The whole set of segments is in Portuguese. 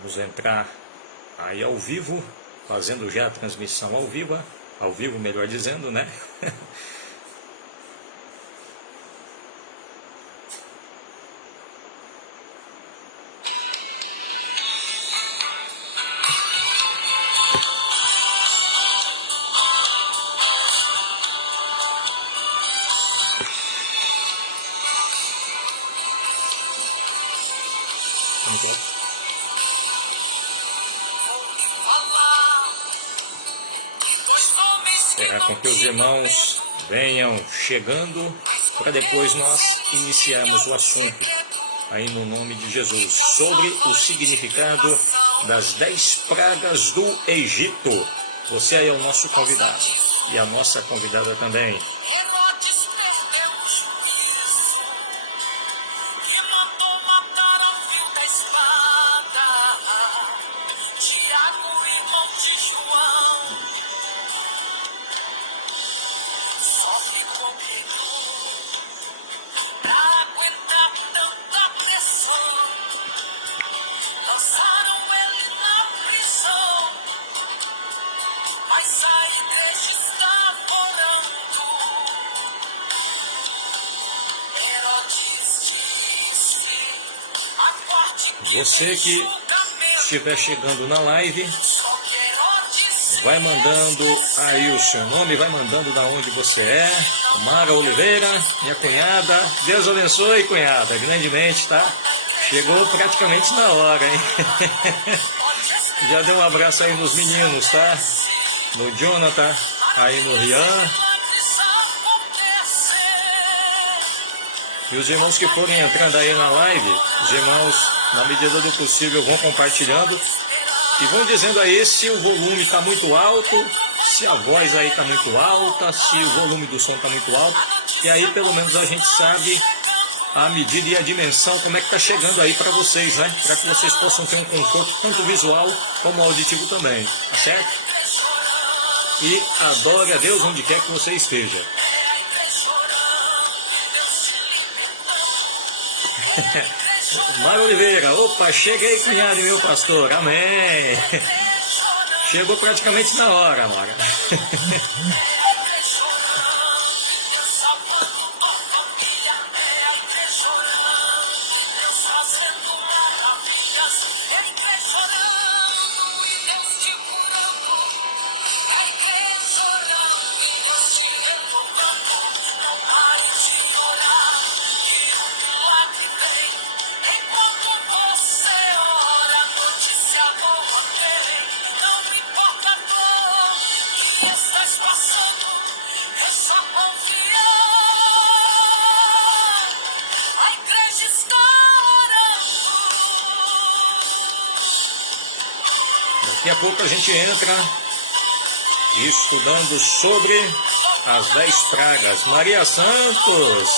Vamos entrar aí ao vivo, fazendo já a transmissão ao vivo, melhor dizendo, né? Será com que os irmãos venham chegando para depois nós iniciarmos o assunto aí no nome de Jesus sobre o significado das 10 pragas do Egito. Você aí é o nosso convidado e a nossa convidada também. Você que estiver chegando na live, vai mandando aí o seu nome, vai mandando da onde você é. Mara Oliveira, minha cunhada. Deus abençoe, cunhada, grandemente, tá? Chegou praticamente na hora, hein? Já deu um abraço aí nos meninos, tá? No Jonathan, aí no Rian. E os irmãos que forem entrando aí na live, os irmãos, na medida do possível, vão compartilhando e vão dizendo aí se o volume está muito alto, se a voz aí está muito alta, se o volume do som está muito alto. E aí pelo menos a gente sabe a medida e a dimensão, como é que está chegando aí para vocês, né? Para que vocês possam ter um conforto tanto visual como auditivo também, tá certo? E adore a Deus onde quer que você esteja. Mara Oliveira, opa, cheguei, cunhado e meu pastor, amém. Chegou praticamente na hora, Mara. Daqui a pouco a gente entra estudando sobre as 10 pragas. Maria Santos,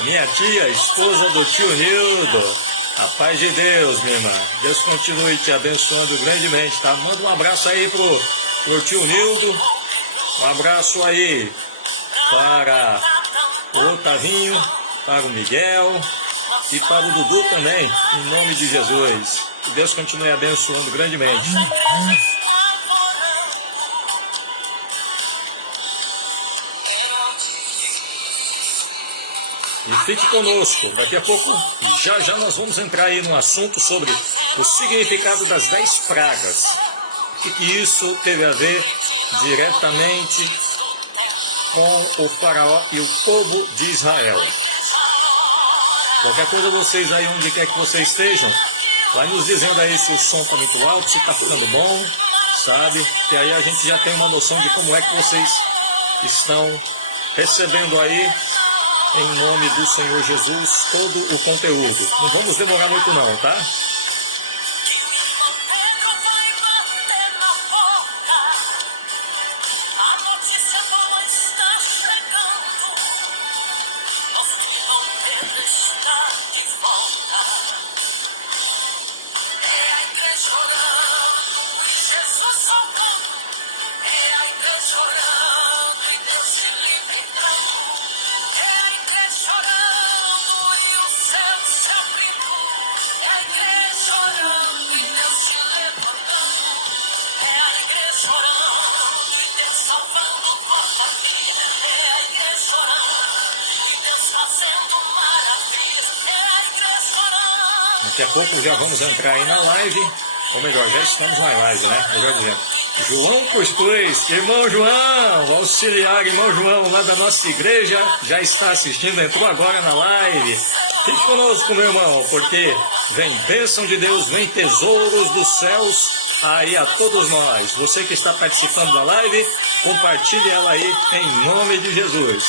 minha tia, esposa do tio Nildo. A paz de Deus, minha irmã. Deus continue te abençoando grandemente, tá? Manda um abraço aí pro tio Nildo. Um abraço aí para o Otavinho, para o Miguel e para o Dudu também, em nome de Jesus. Que Deus continue abençoando grandemente. E fique conosco, daqui a pouco, já nós vamos entrar aí no assunto sobre o significado das 10 pragas. O que isso teve a ver diretamente com o faraó e o povo de Israel. Qualquer coisa, vocês aí, onde quer que vocês estejam, vai nos dizendo aí se o som está muito alto, se está ficando bom, sabe? Que aí a gente já tem uma noção de como é que vocês estão recebendo aí, em nome do Senhor Jesus, todo o conteúdo. Não vamos demorar muito não, tá? Daqui a pouco já vamos entrar aí na live, ou melhor, já estamos na live, né? Melhor dizendo. João Cosplays, irmão João, auxiliar irmão João lá da nossa igreja, já está assistindo, entrou agora na live. Fique conosco, meu irmão, porque vem bênção de Deus, vem tesouros dos céus aí a todos nós. Você que está participando da live, compartilhe ela aí em nome de Jesus.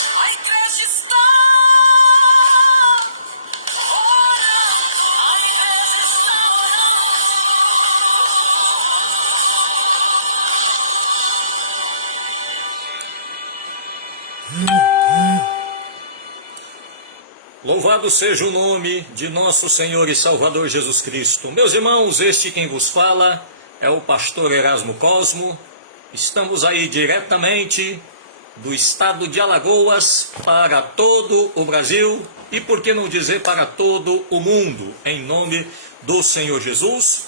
Louvado seja o nome de nosso Senhor e Salvador Jesus Cristo. Meus irmãos, este quem vos fala é o pastor Erasmo Cosmo. Estamos aí diretamente do estado de Alagoas para todo o Brasil e, por que não dizer, para todo o mundo, em nome do Senhor Jesus.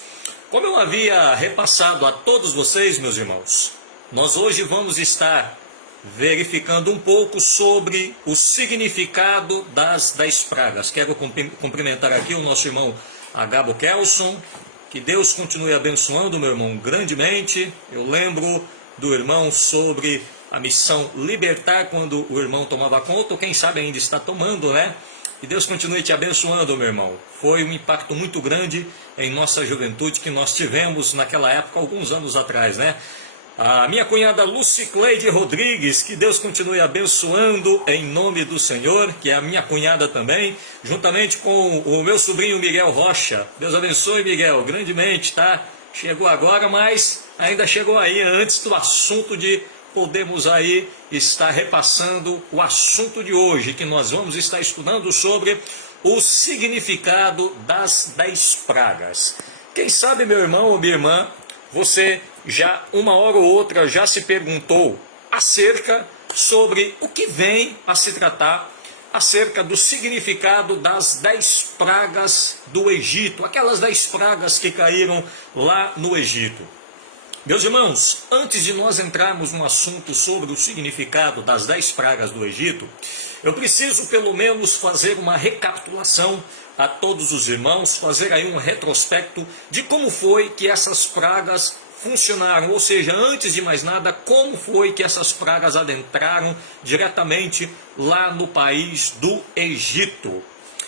Como eu havia repassado a todos vocês, meus irmãos, nós hoje vamos estar verificando um pouco sobre o significado das 10 pragas. Quero cumprimentar aqui o nosso irmão Agabo Kelson. Que Deus continue abençoando, meu irmão, grandemente. Eu lembro do irmão sobre a missão Libertar, quando o irmão tomava conta, ou quem sabe ainda está tomando, né? Que Deus continue te abençoando, meu irmão. Foi um impacto muito grande em nossa juventude que nós tivemos naquela época, alguns anos atrás, né? A minha cunhada Lucicleide Rodrigues, que Deus continue abençoando em nome do Senhor, que é a minha cunhada também, juntamente com o meu sobrinho Miguel Rocha. Deus abençoe, Miguel, grandemente, tá? Chegou agora, mas ainda chegou aí antes do assunto de podermos aí estar repassando o assunto de hoje, que nós vamos estar estudando sobre o significado das 10 pragas. Quem sabe, meu irmão ou minha irmã, você já uma hora ou outra já se perguntou acerca sobre o que vem a se tratar acerca do significado das 10 pragas do Egito, aquelas 10 pragas que caíram lá no Egito. Meus irmãos, antes de nós entrarmos no assunto sobre o significado das 10 pragas do Egito, eu preciso pelo menos fazer uma recapitulação a todos os irmãos, fazer aí um retrospecto de como foi que essas pragas funcionaram, ou seja, antes de mais nada, como foi que essas pragas adentraram diretamente lá no país do Egito.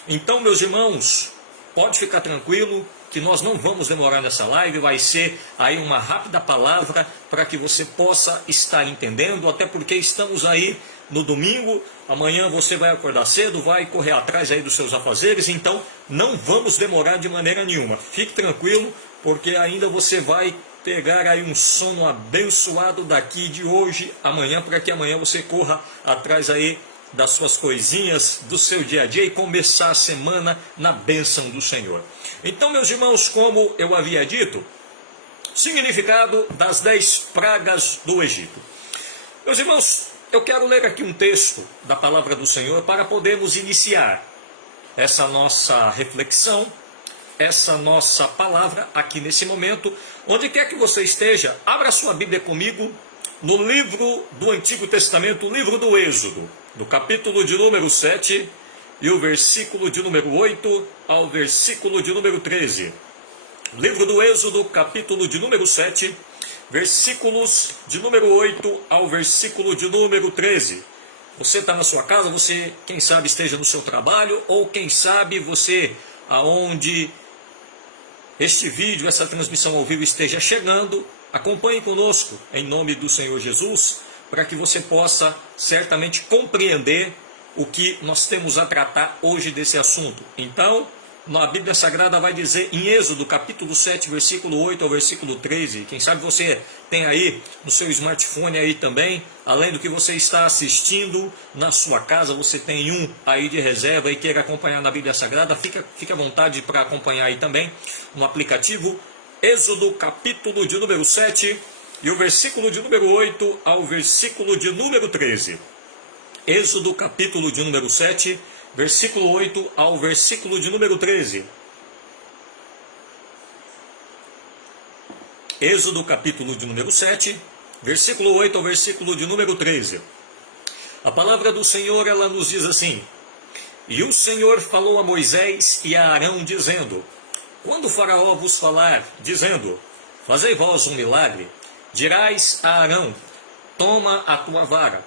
Então, meus irmãos, pode ficar tranquilo que nós não vamos demorar nessa live, vai ser aí uma rápida palavra para que você possa estar entendendo, até porque estamos aí no domingo, amanhã você vai acordar cedo, vai correr atrás aí dos seus afazeres, então não vamos demorar de maneira nenhuma. Fique tranquilo, porque ainda você vai pegar aí um sono abençoado daqui de hoje, amanhã, para que amanhã você corra atrás aí das suas coisinhas do seu dia a dia e começar a semana na bênção do Senhor. Então, meus irmãos, como eu havia dito, significado das 10 pragas do Egito. Meus irmãos, eu quero ler aqui um texto da palavra do Senhor para podermos iniciar essa nossa reflexão, essa nossa palavra aqui nesse momento. Onde quer que você esteja, abra sua Bíblia comigo no livro do Antigo Testamento, o livro do Êxodo, do capítulo de número 7 e o versículo de número 8 ao versículo de número 13. Livro do Êxodo, capítulo de número 7, versículos de número 8 ao versículo de número 13. Você está na sua casa, você, quem sabe, esteja no seu trabalho, ou quem sabe você, aonde este vídeo, essa transmissão ao vivo esteja chegando, acompanhe conosco, em nome do Senhor Jesus, para que você possa certamente compreender o que nós temos a tratar hoje desse assunto. Então, na Bíblia Sagrada vai dizer em Êxodo, capítulo 7, versículo 8 ao versículo 13. Quem sabe você tem aí no seu smartphone aí também, além do que você está assistindo na sua casa, você tem um aí de reserva e queira acompanhar na Bíblia Sagrada, fica à vontade para acompanhar aí também no aplicativo. Êxodo, capítulo de número 7 e o versículo de número 8 ao versículo de número 13. Êxodo, capítulo de número 7, versículo 8 ao versículo de número 13. Êxodo, capítulo de número 7, versículo 8 ao versículo de número 13. A palavra do Senhor, ela nos diz assim: E o Senhor falou a Moisés e a Arão, dizendo: quando o Faraó vos falar, dizendo, fazei vós um milagre, dirás a Arão, toma a tua vara,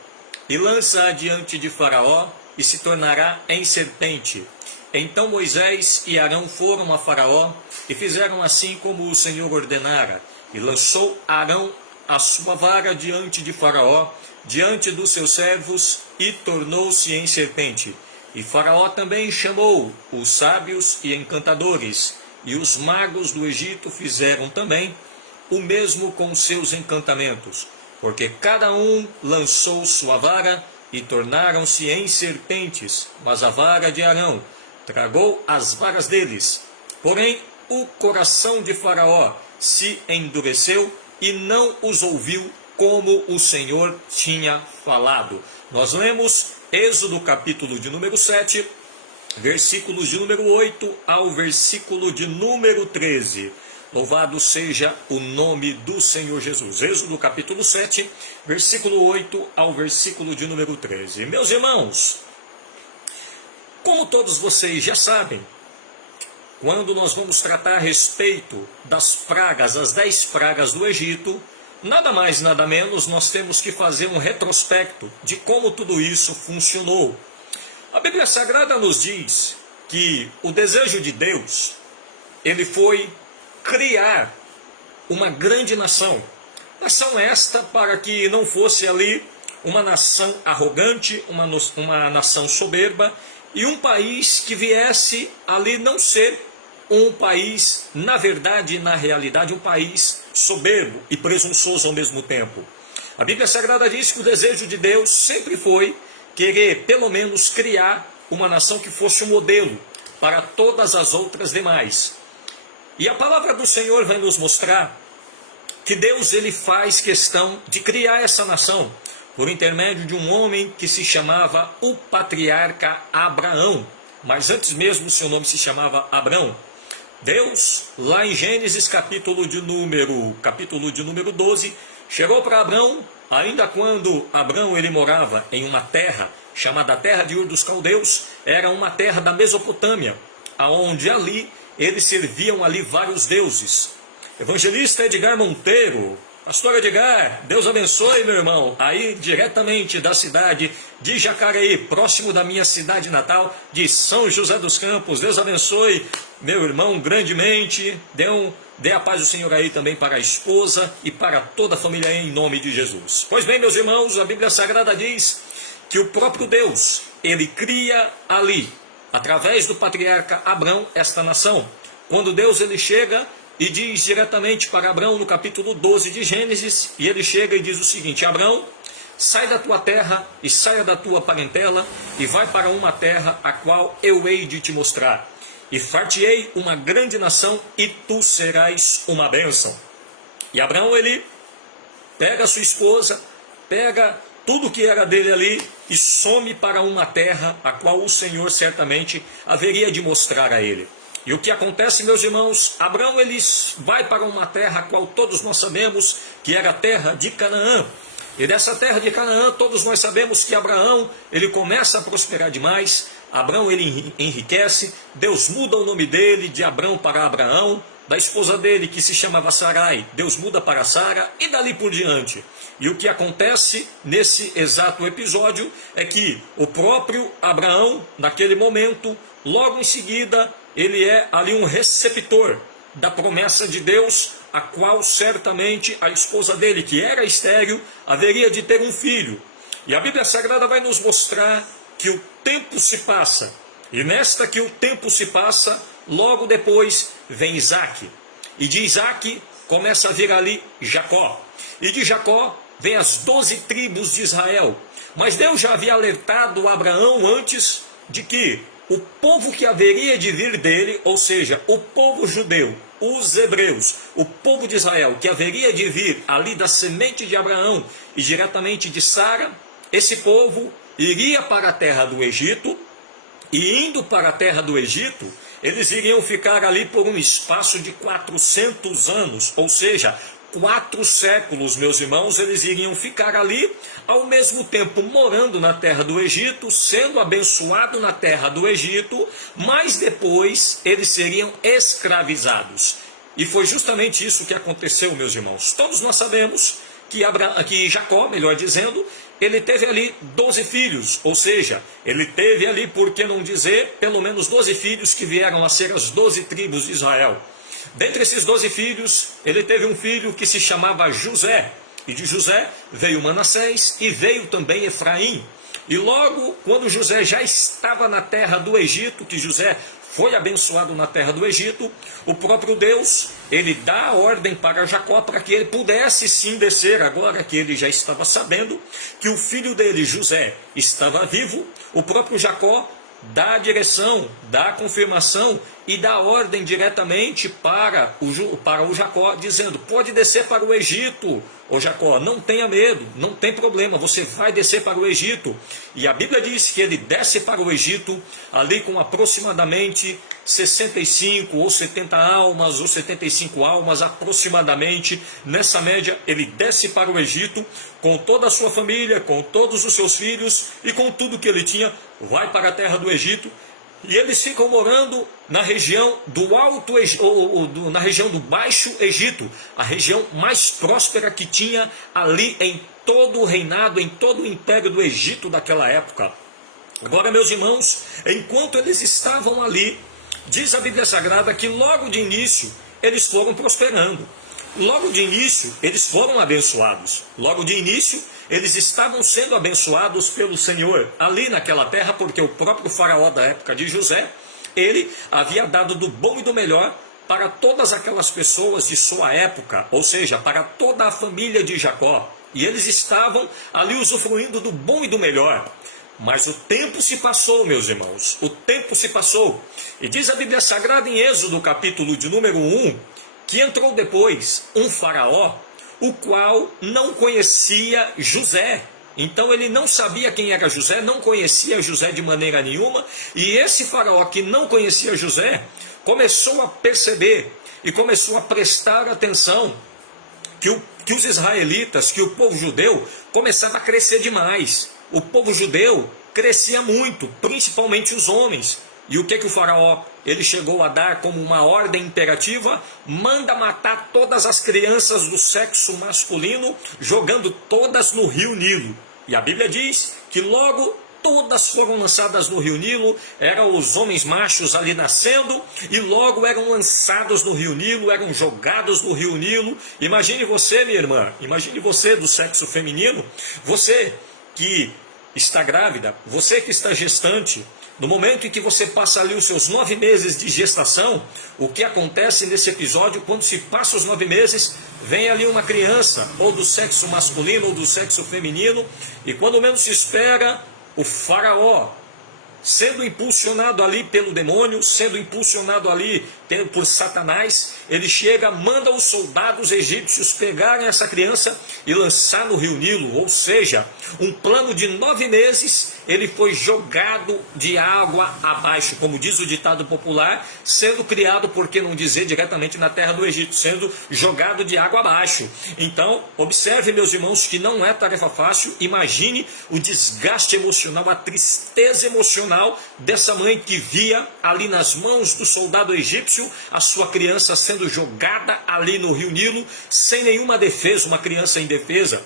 e lança-a diante de Faraó, e se tornará em serpente. Então Moisés e Arão foram a Faraó, e fizeram assim como o Senhor ordenara, e lançou Arão a sua vara diante de Faraó, diante dos seus servos, e tornou-se em serpente. E Faraó também chamou os sábios e encantadores, e os magos do Egito fizeram também o mesmo com seus encantamentos, porque cada um lançou sua vara, e tornaram-se em serpentes, mas a vara de Arão tragou as varas deles. Porém, o coração de Faraó se endureceu, e não os ouviu como o Senhor tinha falado. Nós lemos Êxodo capítulo de número 7, versículos de número 8 ao versículo de número 13. Louvado seja o nome do Senhor Jesus. Êxodo capítulo 7, versículo 8 ao versículo de número 13. Meus irmãos, como todos vocês já sabem, quando nós vamos tratar a respeito das pragas, as 10 pragas do Egito, nada mais, nada menos, nós temos que fazer um retrospecto de como tudo isso funcionou. A Bíblia Sagrada nos diz que o desejo de Deus, ele foi criar uma grande nação. Nação esta para que não fosse ali uma nação arrogante, uma nação soberba, e um país que viesse ali não ser um país, na verdade e na realidade, um país soberbo e presunçoso ao mesmo tempo. A Bíblia Sagrada diz que o desejo de Deus sempre foi querer, pelo menos, criar uma nação que fosse um modelo para todas as outras demais. E a palavra do Senhor vai nos mostrar que Deus ele faz questão de criar essa nação por intermédio de um homem que se chamava o patriarca Abraão. Mas antes mesmo o seu nome se chamava Abrão. Deus, lá em Gênesis capítulo de número 12, chegou para Abrão, ainda quando Abrão ele morava em uma terra chamada Terra de Ur dos Caldeus, era uma terra da Mesopotâmia, aonde ali eles serviam ali vários deuses. Evangelista Edgar Monteiro, pastor Edgar, Deus abençoe, meu irmão, aí diretamente da cidade de Jacareí, próximo da minha cidade natal de São José dos Campos. Deus abençoe, meu irmão, grandemente. Dê a paz do Senhor aí também para a esposa e para toda a família em nome de Jesus. Pois bem, meus irmãos, a Bíblia Sagrada diz que o próprio Deus, ele cria ali, através do patriarca Abrão, esta nação. Quando Deus ele chega e diz diretamente para Abrão no capítulo 12 de Gênesis, e ele chega e diz o seguinte: Abrão, sai da tua terra e saia da tua parentela e vai para uma terra a qual eu hei de te mostrar. E far-te-ei uma grande nação e tu serás uma bênção. E Abrão ele pega a sua esposa, pega tudo que era dele ali e some para uma terra a qual o Senhor certamente haveria de mostrar a ele. E o que acontece, meus irmãos? Abrão ele vai para uma terra a qual todos nós sabemos que era a terra de Canaã. E dessa terra de Canaã, todos nós sabemos que Abraão ele começa a prosperar demais. Abrão ele enriquece. Deus muda o nome dele de Abrão para Abraão. Da esposa dele, que se chamava Sarai, Deus muda para Sara, e dali por diante. E o que acontece nesse exato episódio é que o próprio Abraão, naquele momento, logo em seguida, ele é ali um receptor da promessa de Deus, a qual certamente a esposa dele, que era estéril, haveria de ter um filho. E a Bíblia Sagrada vai nos mostrar que o tempo se passa. E nesta que o tempo se passa, logo depois vem Isaque. E de Isaque começa a vir ali Jacó. E de Jacó vem as 12 tribos de Israel. Mas Deus já havia alertado Abraão antes de que o povo que haveria de vir dele, ou seja, o povo judeu, os hebreus, o povo de Israel, que haveria de vir ali da semente de Abraão e diretamente de Sara, esse povo iria para a terra do Egito, e indo para a terra do Egito, eles iriam ficar ali por um espaço de 400 anos, ou seja, 4 séculos, meus irmãos, eles iriam ficar ali, ao mesmo tempo morando na terra do Egito, sendo abençoados na terra do Egito, mas depois eles seriam escravizados. E foi justamente isso que aconteceu, meus irmãos. Todos nós sabemos que Jacó, melhor dizendo, ele teve ali 12 filhos, ou seja, ele teve ali, por que não dizer, pelo menos 12 filhos que vieram a ser as 12 tribos de Israel. Dentre esses 12 filhos, ele teve um filho que se chamava José, e de José veio Manassés e veio também Efraim. E logo, quando José já estava na terra do Egito, que José foi abençoado na terra do Egito, o próprio Deus, ele dá a ordem para Jacó para que ele pudesse sim descer, agora que ele já estava sabendo que o filho dele, José, estava vivo. O próprio Jacó dá a direção, dá a confirmação e dá a ordem diretamente para o Jacó, dizendo: pode descer para o Egito, ô Jacó, não tenha medo, não tem problema, você vai descer para o Egito. E a Bíblia diz que ele desce para o Egito, ali com aproximadamente 65 ou 70 almas, ou 75 almas aproximadamente, nessa média, ele desce para o Egito, com toda a sua família, com todos os seus filhos, e com tudo que ele tinha, vai para a terra do Egito, e eles ficam morando na região do Alto Egito, na região do Baixo Egito, a região mais próspera que tinha ali em todo o reinado, em todo o império do Egito daquela época. Agora, meus irmãos, enquanto eles estavam ali, diz a Bíblia Sagrada que logo de início eles foram prosperando. Logo de início eles foram abençoados. Logo de início eles estavam sendo abençoados pelo Senhor ali naquela terra, porque o próprio faraó da época de José, ele havia dado do bom e do melhor para todas aquelas pessoas de sua época, ou seja, para toda a família de Jacó. E eles estavam ali usufruindo do bom e do melhor. Mas o tempo se passou, meus irmãos, o tempo se passou. E diz a Bíblia Sagrada em Êxodo, capítulo de número 1, que entrou depois um faraó, o qual não conhecia José. Então ele não sabia quem era José, não conhecia José de maneira nenhuma. E esse faraó que não conhecia José, começou a perceber e começou a prestar atenção que os israelitas, que o povo judeu, começava a crescer demais. O povo judeu crescia muito, principalmente os homens. E o que o faraó, ele chegou a dar como uma ordem imperativa? Manda matar todas as crianças do sexo masculino, jogando todas no rio Nilo. E a Bíblia diz que logo todas foram lançadas no rio Nilo, eram os homens machos ali nascendo, e logo eram lançados no rio Nilo, eram jogados no rio Nilo. Imagine você, minha irmã, imagine você do sexo feminino, você que está grávida, você que está gestante, no momento em que você passa ali os seus 9 meses de gestação, o que acontece nesse episódio, quando se passa os 9 meses, vem ali uma criança, ou do sexo masculino, ou do sexo feminino, e quando menos se espera, o faraó, sendo impulsionado ali pelo demônio, sendo impulsionado ali por Satanás, ele chega, manda os soldados egípcios pegarem essa criança e lançar no rio Nilo. Ou seja, um plano de 9 meses, ele foi jogado de água abaixo, como diz o ditado popular, sendo criado, por que não dizer, diretamente na terra do Egito, sendo jogado de água abaixo. Então, observe, meus irmãos, que não é tarefa fácil. Imagine o desgaste emocional, a tristeza emocional dessa mãe que via ali nas mãos do soldado egípcio a sua criança sendo jogada ali no rio Nilo, sem nenhuma defesa, uma criança indefesa.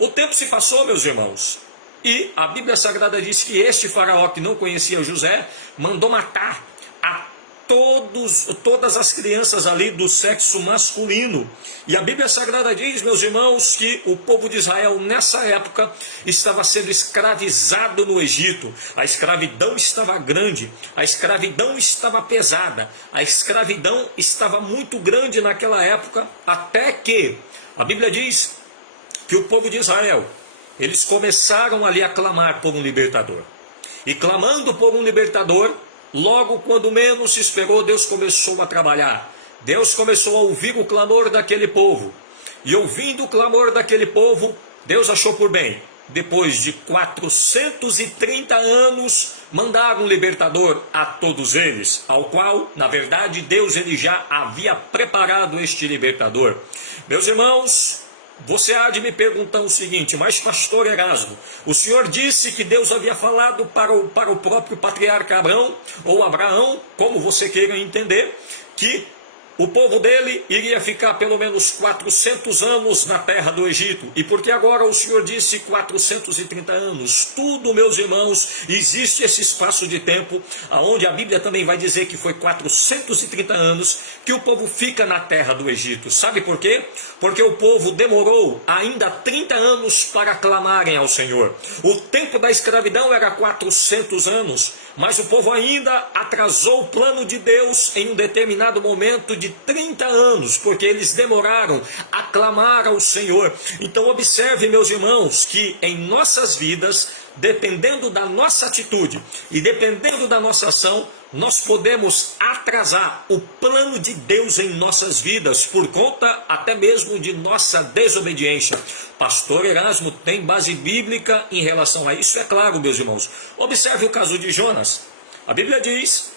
O tempo se passou, meus irmãos, e a Bíblia Sagrada diz que este faraó, que não conhecia José, mandou matar a todas as crianças ali do sexo masculino. E a Bíblia Sagrada diz, meus irmãos, que o povo de Israel nessa época estava sendo escravizado no Egito. A escravidão estava grande, a escravidão estava pesada, a escravidão estava muito grande naquela época, até que a Bíblia diz que o povo de Israel, eles começaram ali a clamar por um libertador. E clamando por um libertador, logo quando menos se esperou, Deus começou a trabalhar. Deus começou a ouvir o clamor daquele povo. E ouvindo o clamor daquele povo, Deus achou por bem depois de 430 anos, mandar um libertador a todos eles, ao qual, na verdade, Deus ele já havia preparado este libertador. Meus irmãos, você há de me perguntar o seguinte: mas pastor Erasmo, o senhor disse que Deus havia falado para o próprio patriarca Abraão, ou Abraão, como você queira entender, que o povo dele iria ficar pelo menos 400 anos na terra do Egito. E por que agora o Senhor disse 430 anos? Tudo, meus irmãos, existe esse espaço de tempo, onde a Bíblia também vai dizer que foi 430 anos que o povo fica na terra do Egito. Sabe por quê? Porque o povo demorou ainda 30 anos para clamarem ao Senhor. O tempo da escravidão era 400 anos, mas o povo ainda atrasou o plano de Deus em um determinado momento de 30 anos, porque eles demoraram a clamar ao Senhor. Então observe, meus irmãos, que em nossas vidas, dependendo da nossa atitude e dependendo da nossa ação, nós podemos atrasar o plano de Deus em nossas vidas, por conta até mesmo de nossa desobediência. Pastor Erasmo, tem base bíblica em relação a isso? É claro, meus irmãos. Observe o caso de Jonas. A Bíblia diz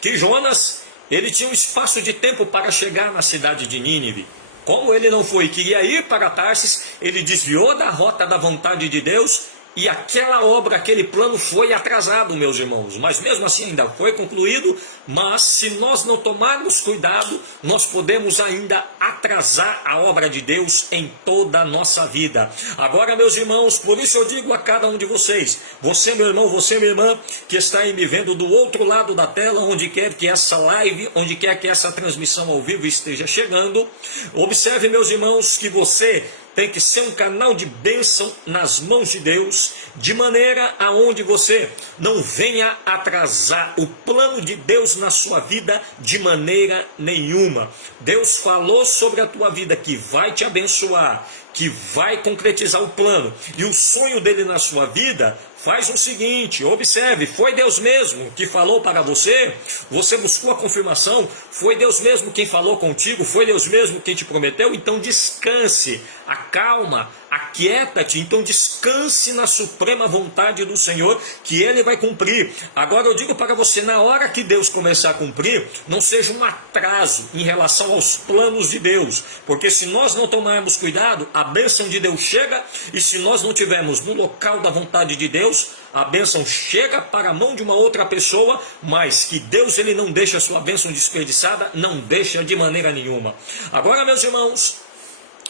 que Jonas, ele tinha um espaço de tempo para chegar na cidade de Nínive. Como ele não foi, queria ir para Tarsis, ele desviou da rota da vontade de Deus, e aquela obra, aquele plano foi atrasado, meus irmãos. Mas mesmo assim ainda foi concluído. Mas se nós não tomarmos cuidado, nós podemos ainda atrasar a obra de Deus em toda a nossa vida. Agora, meus irmãos, por isso eu digo a cada um de vocês, você meu irmão, você minha irmã, que está aí me vendo do outro lado da tela, onde quer que essa live, onde quer que essa transmissão ao vivo esteja chegando, observe, meus irmãos, que você tem que ser um canal de bênção nas mãos de Deus, de maneira aonde você não venha atrasar o plano de Deus na sua vida de maneira nenhuma. Deus falou sobre a tua vida que vai te abençoar, que vai concretizar o plano, e o sonho dele na sua vida. Faz o seguinte, observe, foi Deus mesmo que falou para você? Você buscou a confirmação? Foi Deus mesmo quem falou contigo? Foi Deus mesmo quem te prometeu? Então descanse, acalma, aquieta-te, então descanse na suprema vontade do Senhor, que Ele vai cumprir. Agora eu digo para você, na hora que Deus começar a cumprir, não seja um atraso em relação aos planos de Deus, porque se nós não tomarmos cuidado, a bênção de Deus chega, e se nós não tivermos no local da vontade de Deus, a bênção chega para a mão de uma outra pessoa, mas que Deus ele não deixa a sua bênção desperdiçada, não deixa de maneira nenhuma. Agora, meus irmãos,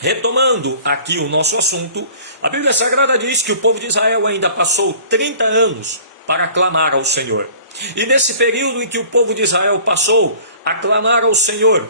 retomando aqui o nosso assunto, a Bíblia Sagrada diz que o povo de Israel ainda passou 30 anos para clamar ao Senhor. E nesse período em que o povo de Israel passou a clamar ao Senhor,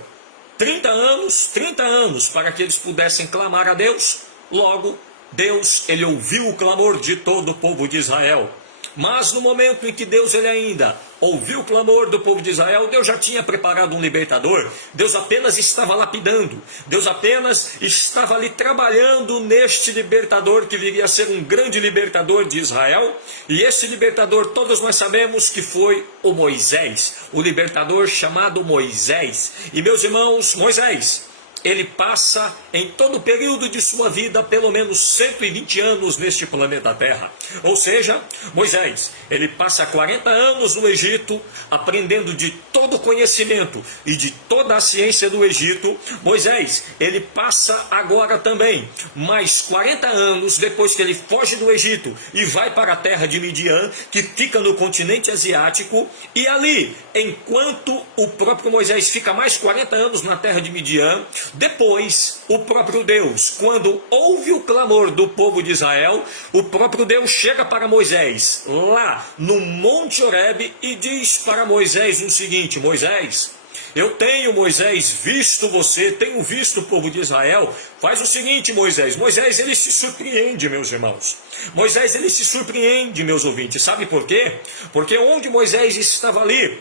30 anos para que eles pudessem clamar a Deus, logo Deus, ele ouviu o clamor de todo o povo de Israel. Mas no momento em que Deus ele ainda ouviu o clamor do povo de Israel, Deus já tinha preparado um libertador. Deus apenas estava lapidando. Deus apenas estava ali trabalhando neste libertador que viria a ser um grande libertador de Israel. E esse libertador, todos nós sabemos que foi o Moisés, o libertador chamado Moisés. E meus irmãos, Moisés, ele passa em todo o período de sua vida pelo menos 120 anos neste planeta Terra. Ou seja, Moisés, ele passa 40 anos no Egito, aprendendo de todo o conhecimento e de toda a ciência do Egito. Moisés, ele passa agora também mais 40 anos depois que ele foge do Egito e vai para a terra de Midian, que fica no continente asiático. E ali, enquanto o próprio Moisés fica mais 40 anos na terra de Midian, depois, o próprio Deus, quando ouve o clamor do povo de Israel, o próprio Deus chega para Moisés, lá no Monte Horebe, e diz para Moisés o seguinte: Moisés, eu tenho, Moisés, visto você, tenho visto o povo de Israel. Faz o seguinte, Moisés. Moisés, ele se surpreende, meus irmãos. Moisés, ele se surpreende, meus ouvintes. Sabe por quê? Porque onde Moisés estava ali,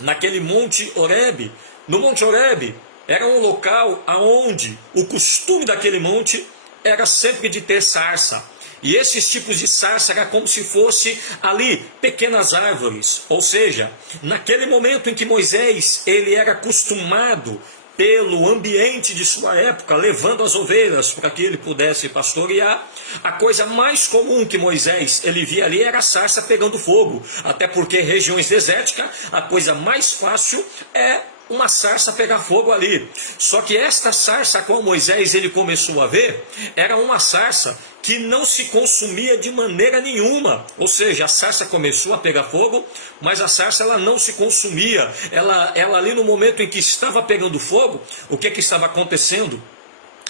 naquele Monte Horebe, no Monte Horebe, era um local onde o costume daquele monte era sempre de ter sarça. E esses tipos de sarça era como se fosse ali pequenas árvores. Ou seja, naquele momento em que Moisés ele era acostumado pelo ambiente de sua época, levando as ovelhas para que ele pudesse pastorear, a coisa mais comum que Moisés ele via ali era a sarça pegando fogo, até porque regiões desérticas, a coisa mais fácil é uma sarça pegar fogo ali. Só que esta sarça a qual Moisés ele começou a ver, era uma sarça que não se consumia de maneira nenhuma. Ou seja, a sarça começou a pegar fogo, mas a sarça ela não se consumia. Ela ali no momento em que estava pegando fogo, o que estava acontecendo?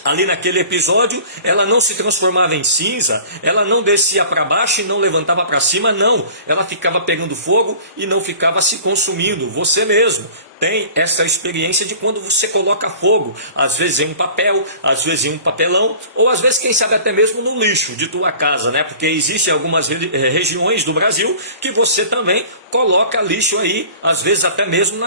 Ali naquele episódio, ela não se transformava em cinza, ela não descia para baixo e não levantava para cima, não. Ela ficava pegando fogo e não ficava se consumindo. Você mesmo tem essa experiência de quando você coloca fogo, às vezes em um papel, às vezes em um papelão, ou às vezes, quem sabe, até mesmo no lixo de tua casa, né? Porque existem algumas regiões do Brasil que você também coloca lixo aí, às vezes até mesmo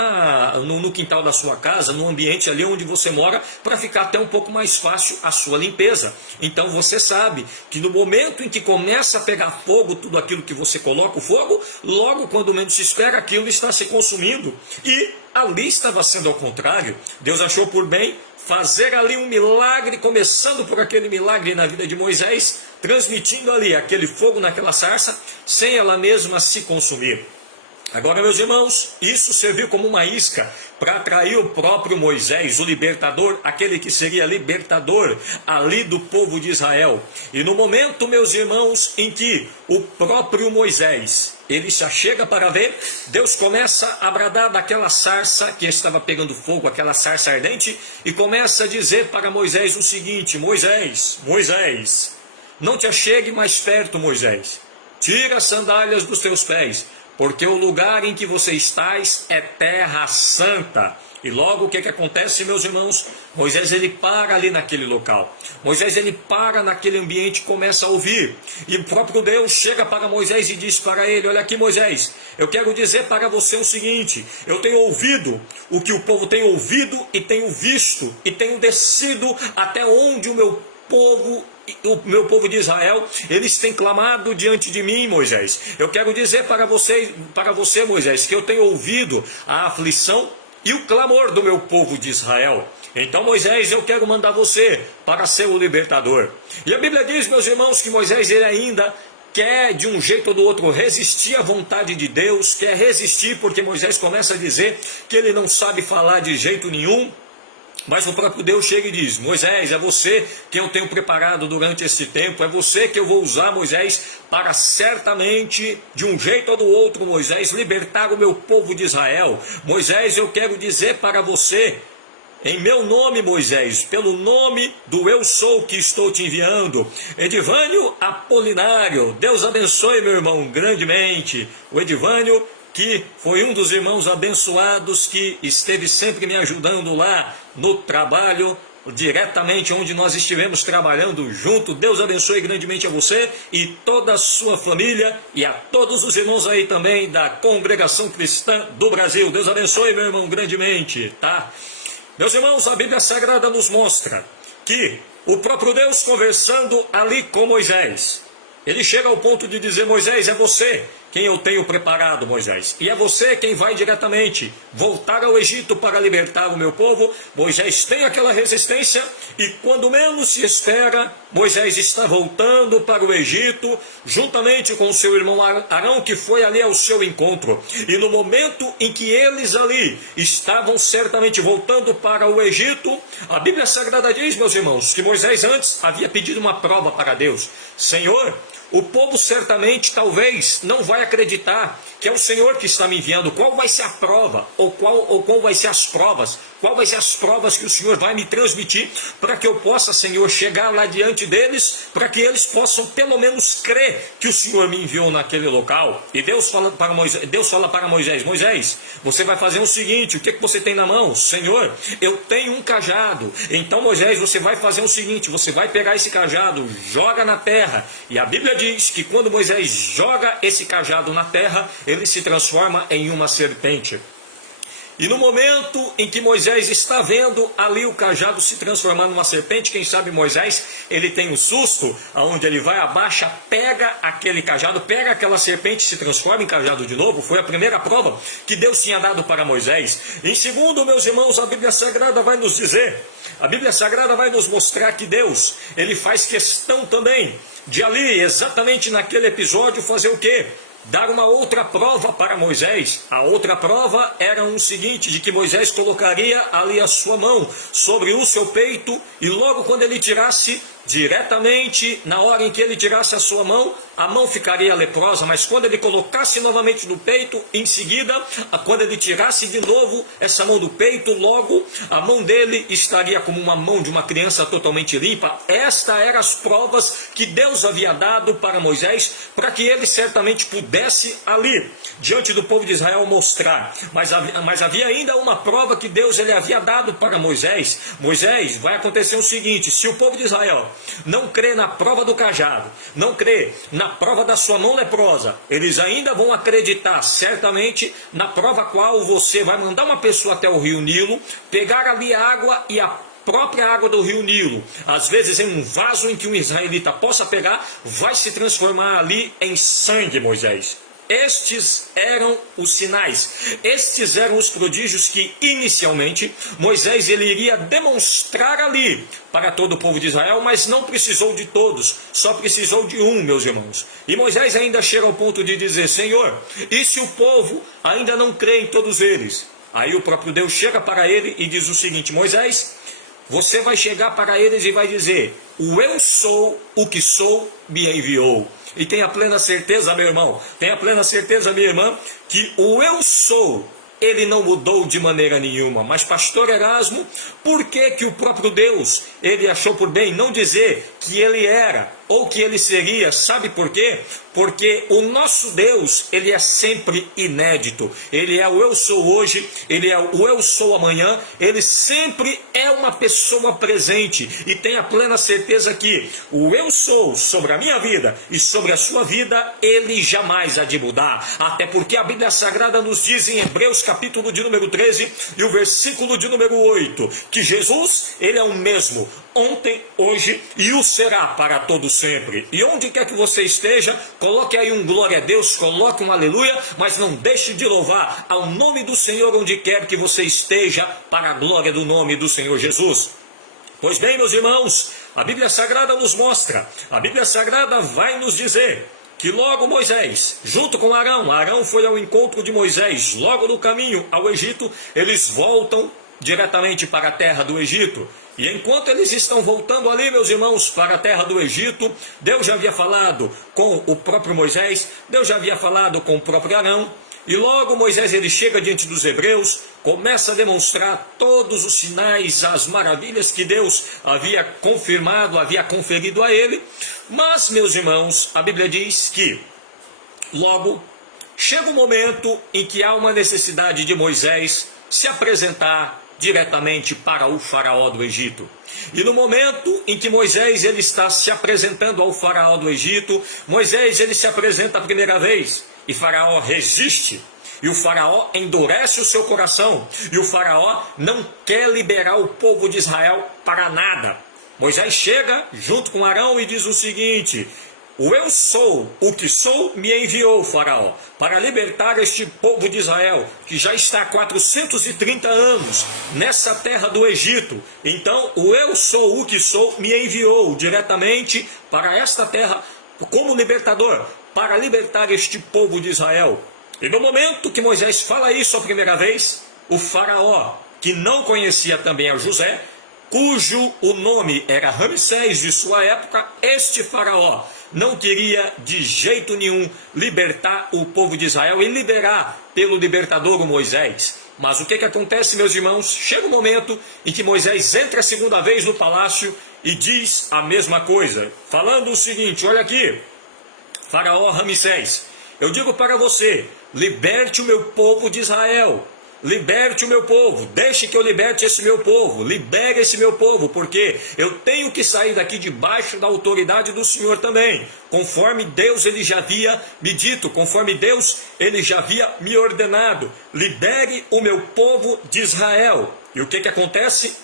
no quintal da sua casa, no ambiente ali onde você mora, para ficar até um pouco mais fácil a sua limpeza. Então você sabe que no momento em que começa a pegar fogo, tudo aquilo que você coloca o fogo, logo quando menos se espera, aquilo está se consumindo. E ali estava sendo ao contrário. Deus achou por bem fazer ali um milagre, começando por aquele milagre na vida de Moisés, transmitindo ali aquele fogo naquela sarça, sem ela mesma se consumir. Agora, meus irmãos, isso serviu como uma isca para atrair o próprio Moisés, o libertador, aquele que seria libertador ali do povo de Israel. E no momento, meus irmãos, em que o próprio Moisés, ele se achega para ver, Deus começa a bradar daquela sarça que estava pegando fogo, aquela sarça ardente, e começa a dizer para Moisés o seguinte: Moisés, Moisés, não te achegue mais perto, Moisés, tira as sandálias dos teus pés, porque o lugar em que você estás é terra santa. E logo o que acontece, meus irmãos? Moisés ele para ali naquele local. Moisés ele para naquele ambiente e começa a ouvir. E o próprio Deus chega para Moisés e diz para ele: olha aqui, Moisés, eu quero dizer para você o seguinte: eu tenho ouvido o que o povo tem ouvido e tenho visto e tenho descido até onde o meu povo de Israel, eles têm clamado diante de mim, Moisés. Eu quero dizer para você, Moisés, que eu tenho ouvido a aflição e o clamor do meu povo de Israel. Então, Moisés, eu quero mandar você para ser o libertador. E a Bíblia diz, meus irmãos, que Moisés ele ainda quer de um jeito ou do outro resistir à vontade de Deus, quer resistir porque Moisés começa a dizer que ele não sabe falar de jeito nenhum. Mas o próprio Deus chega e diz: Moisés, é você que eu tenho preparado durante esse tempo, é você que eu vou usar, Moisés, para certamente, de um jeito ou do outro, Moisés, libertar o meu povo de Israel. Moisés, eu quero dizer para você, em meu nome, Moisés, pelo nome do eu sou que estou te enviando, Edivânio Apolinário, Deus abençoe meu irmão grandemente. O Edivânio, que foi um dos irmãos abençoados que esteve sempre me ajudando lá no trabalho, diretamente onde nós estivemos trabalhando junto. Deus abençoe grandemente a você e toda a sua família e a todos os irmãos aí também da Congregação Cristã do Brasil. Deus abençoe, meu irmão, grandemente, tá? Meus irmãos, a Bíblia Sagrada nos mostra que o próprio Deus conversando ali com Moisés, ele chega ao ponto de dizer: Moisés, é você quem eu tenho preparado, Moisés. E é você quem vai diretamente voltar ao Egito para libertar o meu povo. Moisés tem aquela resistência e quando menos se espera, Moisés está voltando para o Egito, juntamente com o seu irmão Arão, que foi ali ao seu encontro. E no momento em que eles ali estavam certamente voltando para o Egito, a Bíblia Sagrada diz, meus irmãos, que Moisés antes havia pedido uma prova para Deus. Senhor, o povo certamente, talvez, não vai acreditar que é o Senhor que está me enviando. Qual vai ser a prova? Ou qual vai ser as provas? Qual vai ser as provas que o Senhor vai me transmitir para que eu possa, Senhor, chegar lá diante deles, para que eles possam pelo menos crer que o Senhor me enviou naquele local? E Deus fala para Moisés, Moisés, você vai fazer o seguinte: o que você tem na mão? Senhor, eu tenho um cajado. Então, Moisés, você vai fazer o seguinte: você vai pegar esse cajado, joga na terra. E a Bíblia diz que quando Moisés joga esse cajado na terra, ele se transforma em uma serpente. E no momento em que Moisés está vendo ali o cajado se transformar numa serpente, quem sabe Moisés, ele tem um susto, aonde ele vai, abaixa, pega aquele cajado, pega aquela serpente e se transforma em cajado de novo. Foi a primeira prova que Deus tinha dado para Moisés. Em segundo, meus irmãos, a Bíblia Sagrada vai nos dizer, a Bíblia Sagrada vai nos mostrar que Deus, ele faz questão também de ali, exatamente naquele episódio, fazer o quê? Dar uma outra prova para Moisés. A outra prova era o seguinte, de que Moisés colocaria ali a sua mão sobre o seu peito, e logo quando ele tirasse, diretamente na hora em que ele tirasse a sua mão, a mão ficaria leprosa, mas quando ele colocasse novamente no peito, em seguida, quando ele tirasse de novo essa mão do peito, logo a mão dele estaria como uma mão de uma criança totalmente limpa. Estas eram as provas que Deus havia dado para Moisés, para que ele certamente pudesse ali, diante do povo de Israel, mostrar. Mas havia ainda uma prova que Deus ele havia dado para Moisés. Moisés, vai acontecer o seguinte, se o povo de Israel não crê na prova do cajado, não crê na prova da sua mão leprosa, eles ainda vão acreditar certamente na prova qual você vai mandar uma pessoa até o rio Nilo, pegar ali a água e a própria água do rio Nilo, às vezes em um vaso em que um israelita possa pegar, vai se transformar ali em sangue, Moisés. Estes eram os sinais, estes eram os prodígios que inicialmente Moisés ele iria demonstrar ali para todo o povo de Israel, mas não precisou de todos, só precisou de um, meus irmãos. E Moisés ainda chega ao ponto de dizer, Senhor, e se o povo ainda não crê em todos eles? Aí o próprio Deus chega para ele e diz o seguinte, Moisés, você vai chegar para eles e vai dizer, o eu sou o que sou me enviou. E tenha plena certeza, meu irmão, tenha plena certeza, minha irmã, que o eu sou, ele não mudou de maneira nenhuma. Mas pastor Erasmo, por que o próprio Deus, ele achou por bem não dizer que ele era ou que ele seria? Sabe por quê? Porque o nosso Deus, ele é sempre inédito. Ele é o eu sou hoje, ele é o eu sou amanhã, ele sempre é uma pessoa presente. E tenha plena certeza que o eu sou sobre a minha vida e sobre a sua vida, ele jamais há de mudar. Até porque a Bíblia Sagrada nos diz em Hebreus capítulo de número 13 e o versículo de número 8, que Jesus, ele é o mesmo ontem, hoje e o será para todo sempre. E onde quer que você esteja, coloque aí um glória a Deus, coloque um aleluia, mas não deixe de louvar ao nome do Senhor onde quer que você esteja, para a glória do nome do Senhor Jesus. Pois bem, meus irmãos, a Bíblia Sagrada nos mostra, a Bíblia Sagrada vai nos dizer que logo Moisés, junto com Arão foi ao encontro de Moisés, logo no caminho ao Egito, eles voltam diretamente para a terra do Egito. E enquanto eles estão voltando ali, meus irmãos, para a terra do Egito, Deus já havia falado com o próprio Moisés, Deus já havia falado com o próprio Arão, e logo Moisés ele chega diante dos hebreus, começa a demonstrar todos os sinais, as maravilhas que Deus havia confirmado, havia conferido a ele. Mas, meus irmãos, a Bíblia diz que logo chega um momento em que há uma necessidade de Moisés se apresentar diretamente para o faraó do Egito. E no momento em que Moisés ele está se apresentando ao faraó do Egito, Moisés ele se apresenta a primeira vez, e faraó resiste, e o faraó endurece o seu coração, e o faraó não quer liberar o povo de Israel para nada. Moisés chega junto com Arão e diz o seguinte, o eu sou, o que sou, me enviou, faraó, para libertar este povo de Israel, que já está há 430 anos nessa terra do Egito. Então, o eu sou, o que sou, me enviou diretamente para esta terra como libertador, para libertar este povo de Israel. E no momento que Moisés fala isso a primeira vez, o faraó, que não conhecia também a José, cujo o nome era Ramsés de sua época, este faraó não queria de jeito nenhum libertar o povo de Israel e liberar pelo libertador o Moisés. Mas o que acontece, meus irmãos? Chega um momento em que Moisés entra a segunda vez no palácio e diz a mesma coisa, falando o seguinte, olha aqui, faraó Ramsés, eu digo para você, liberte o meu povo de Israel. liberte o meu povo, deixe que eu liberte esse meu povo, libere esse meu povo, porque eu tenho que sair daqui debaixo da autoridade do Senhor também, conforme Deus ele já havia me dito, conforme Deus ele já havia me ordenado, libere o meu povo de Israel. E o que acontece?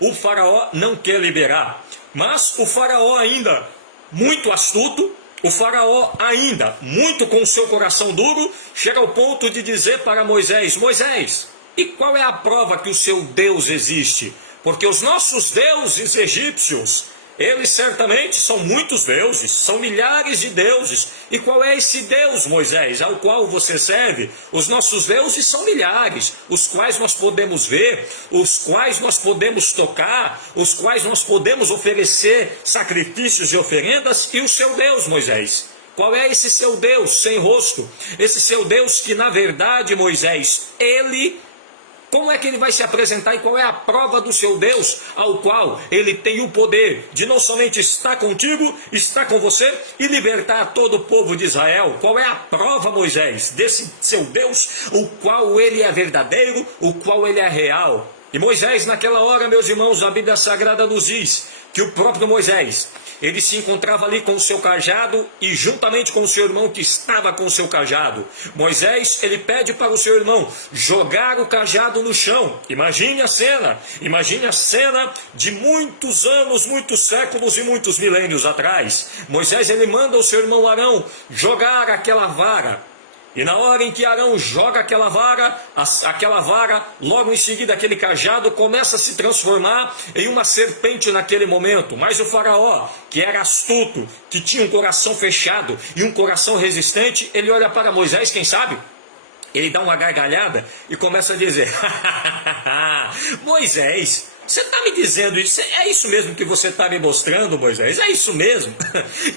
O faraó não quer liberar, mas o faraó ainda muito astuto, o faraó ainda, muito com o seu coração duro, chega ao ponto de dizer para Moisés: Moisés, e qual é a prova que o seu Deus existe? Porque os nossos deuses egípcios, eles certamente são muitos deuses, são milhares de deuses. E qual é esse Deus, Moisés, ao qual você serve? Os nossos deuses são milhares, os quais nós podemos ver, os quais nós podemos tocar, os quais nós podemos oferecer sacrifícios e oferendas. E o seu Deus, Moisés? Qual é esse seu Deus sem rosto? Esse seu Deus que, na verdade, Moisés, como é que ele vai se apresentar e qual é a prova do seu Deus, ao qual ele tem o poder de não somente estar contigo, estar com você e libertar todo o povo de Israel? Qual é a prova, Moisés, desse seu Deus, o qual ele é verdadeiro, o qual ele é real? E Moisés, naquela hora, meus irmãos, a Bíblia Sagrada nos diz que o próprio Moisés, ele se encontrava ali com o seu cajado e juntamente com o seu irmão que estava com o seu cajado. Moisés, ele pede para o seu irmão jogar o cajado no chão. Imagine a cena de muitos anos, muitos séculos e muitos milênios atrás. Moisés, ele manda o seu irmão Arão jogar aquela vara. E na hora em que Arão joga aquela vara, logo em seguida aquele cajado começa a se transformar em uma serpente naquele momento. Mas o faraó, que era astuto, que tinha um coração fechado e um coração resistente, ele olha para Moisés, quem sabe? Ele dá uma gargalhada e começa a dizer: Moisés, você está me dizendo isso? É isso mesmo que você está me mostrando, Moisés? É isso mesmo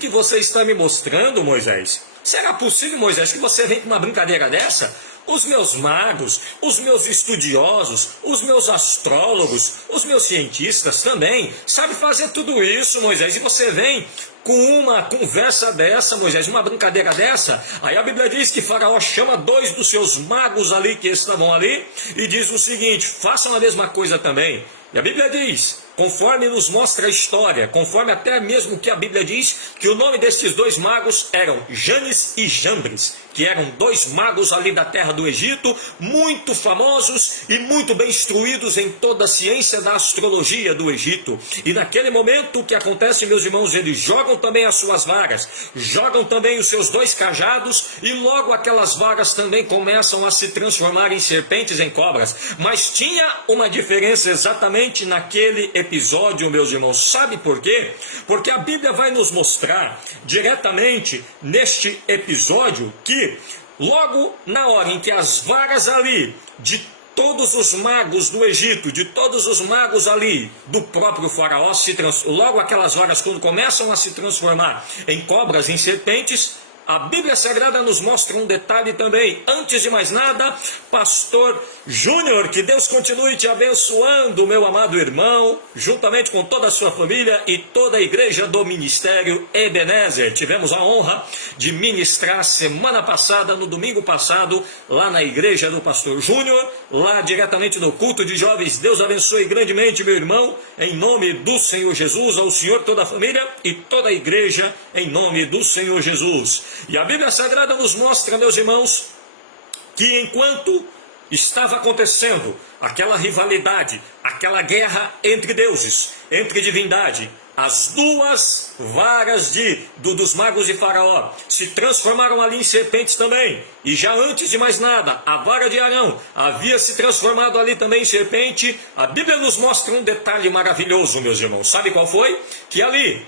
que você está me mostrando, Moisés? Será possível, Moisés, que você vem com uma brincadeira dessa? Os meus magos, os meus estudiosos, os meus astrólogos, os meus cientistas também sabem fazer tudo isso, Moisés. E você vem com uma conversa dessa, Moisés, uma brincadeira dessa? Aí a Bíblia diz que Faraó chama 2 dos seus magos ali que estavam ali e diz o seguinte: façam a mesma coisa também. E a Bíblia diz, conforme nos mostra a história, conforme até mesmo que a Bíblia diz, que o nome destes 2 magos eram Janes e Jambres, que eram 2 magos ali da terra do Egito, muito famosos e muito bem instruídos em toda a ciência da astrologia do Egito. E naquele momento o que acontece, meus irmãos, eles jogam também as suas varas, jogam também os seus 2 cajados, e logo aquelas varas também começam a se transformar em serpentes, em cobras. Mas tinha uma diferença exatamente naquele episódio, meus irmãos. Sabe por quê? Porque a Bíblia vai nos mostrar diretamente neste episódio que logo na hora em que as varas ali de todos os magos do Egito, de todos os magos ali do próprio faraó, logo aquelas varas quando começam a se transformar em cobras, em serpentes, a Bíblia Sagrada nos mostra um detalhe também. Antes de mais nada, Pastor Júnior, que Deus continue te abençoando, meu amado irmão, juntamente com toda a sua família e toda a igreja do Ministério Ebenezer. Tivemos a honra de ministrar semana passada, no domingo passado, lá na igreja do Pastor Júnior, lá diretamente no culto de jovens. Deus abençoe grandemente, meu irmão, em nome do Senhor Jesus, ao Senhor, toda a família e toda a igreja, em nome do Senhor Jesus. E a Bíblia Sagrada nos mostra, meus irmãos, que enquanto estava acontecendo aquela rivalidade, aquela guerra entre deuses, entre divindade, as 2 varas dos magos de Faraó se transformaram ali em serpentes também. E já antes de mais nada, a vara de Arão havia se transformado ali também em serpente. A Bíblia nos mostra um detalhe maravilhoso, meus irmãos. Sabe qual foi? Que ali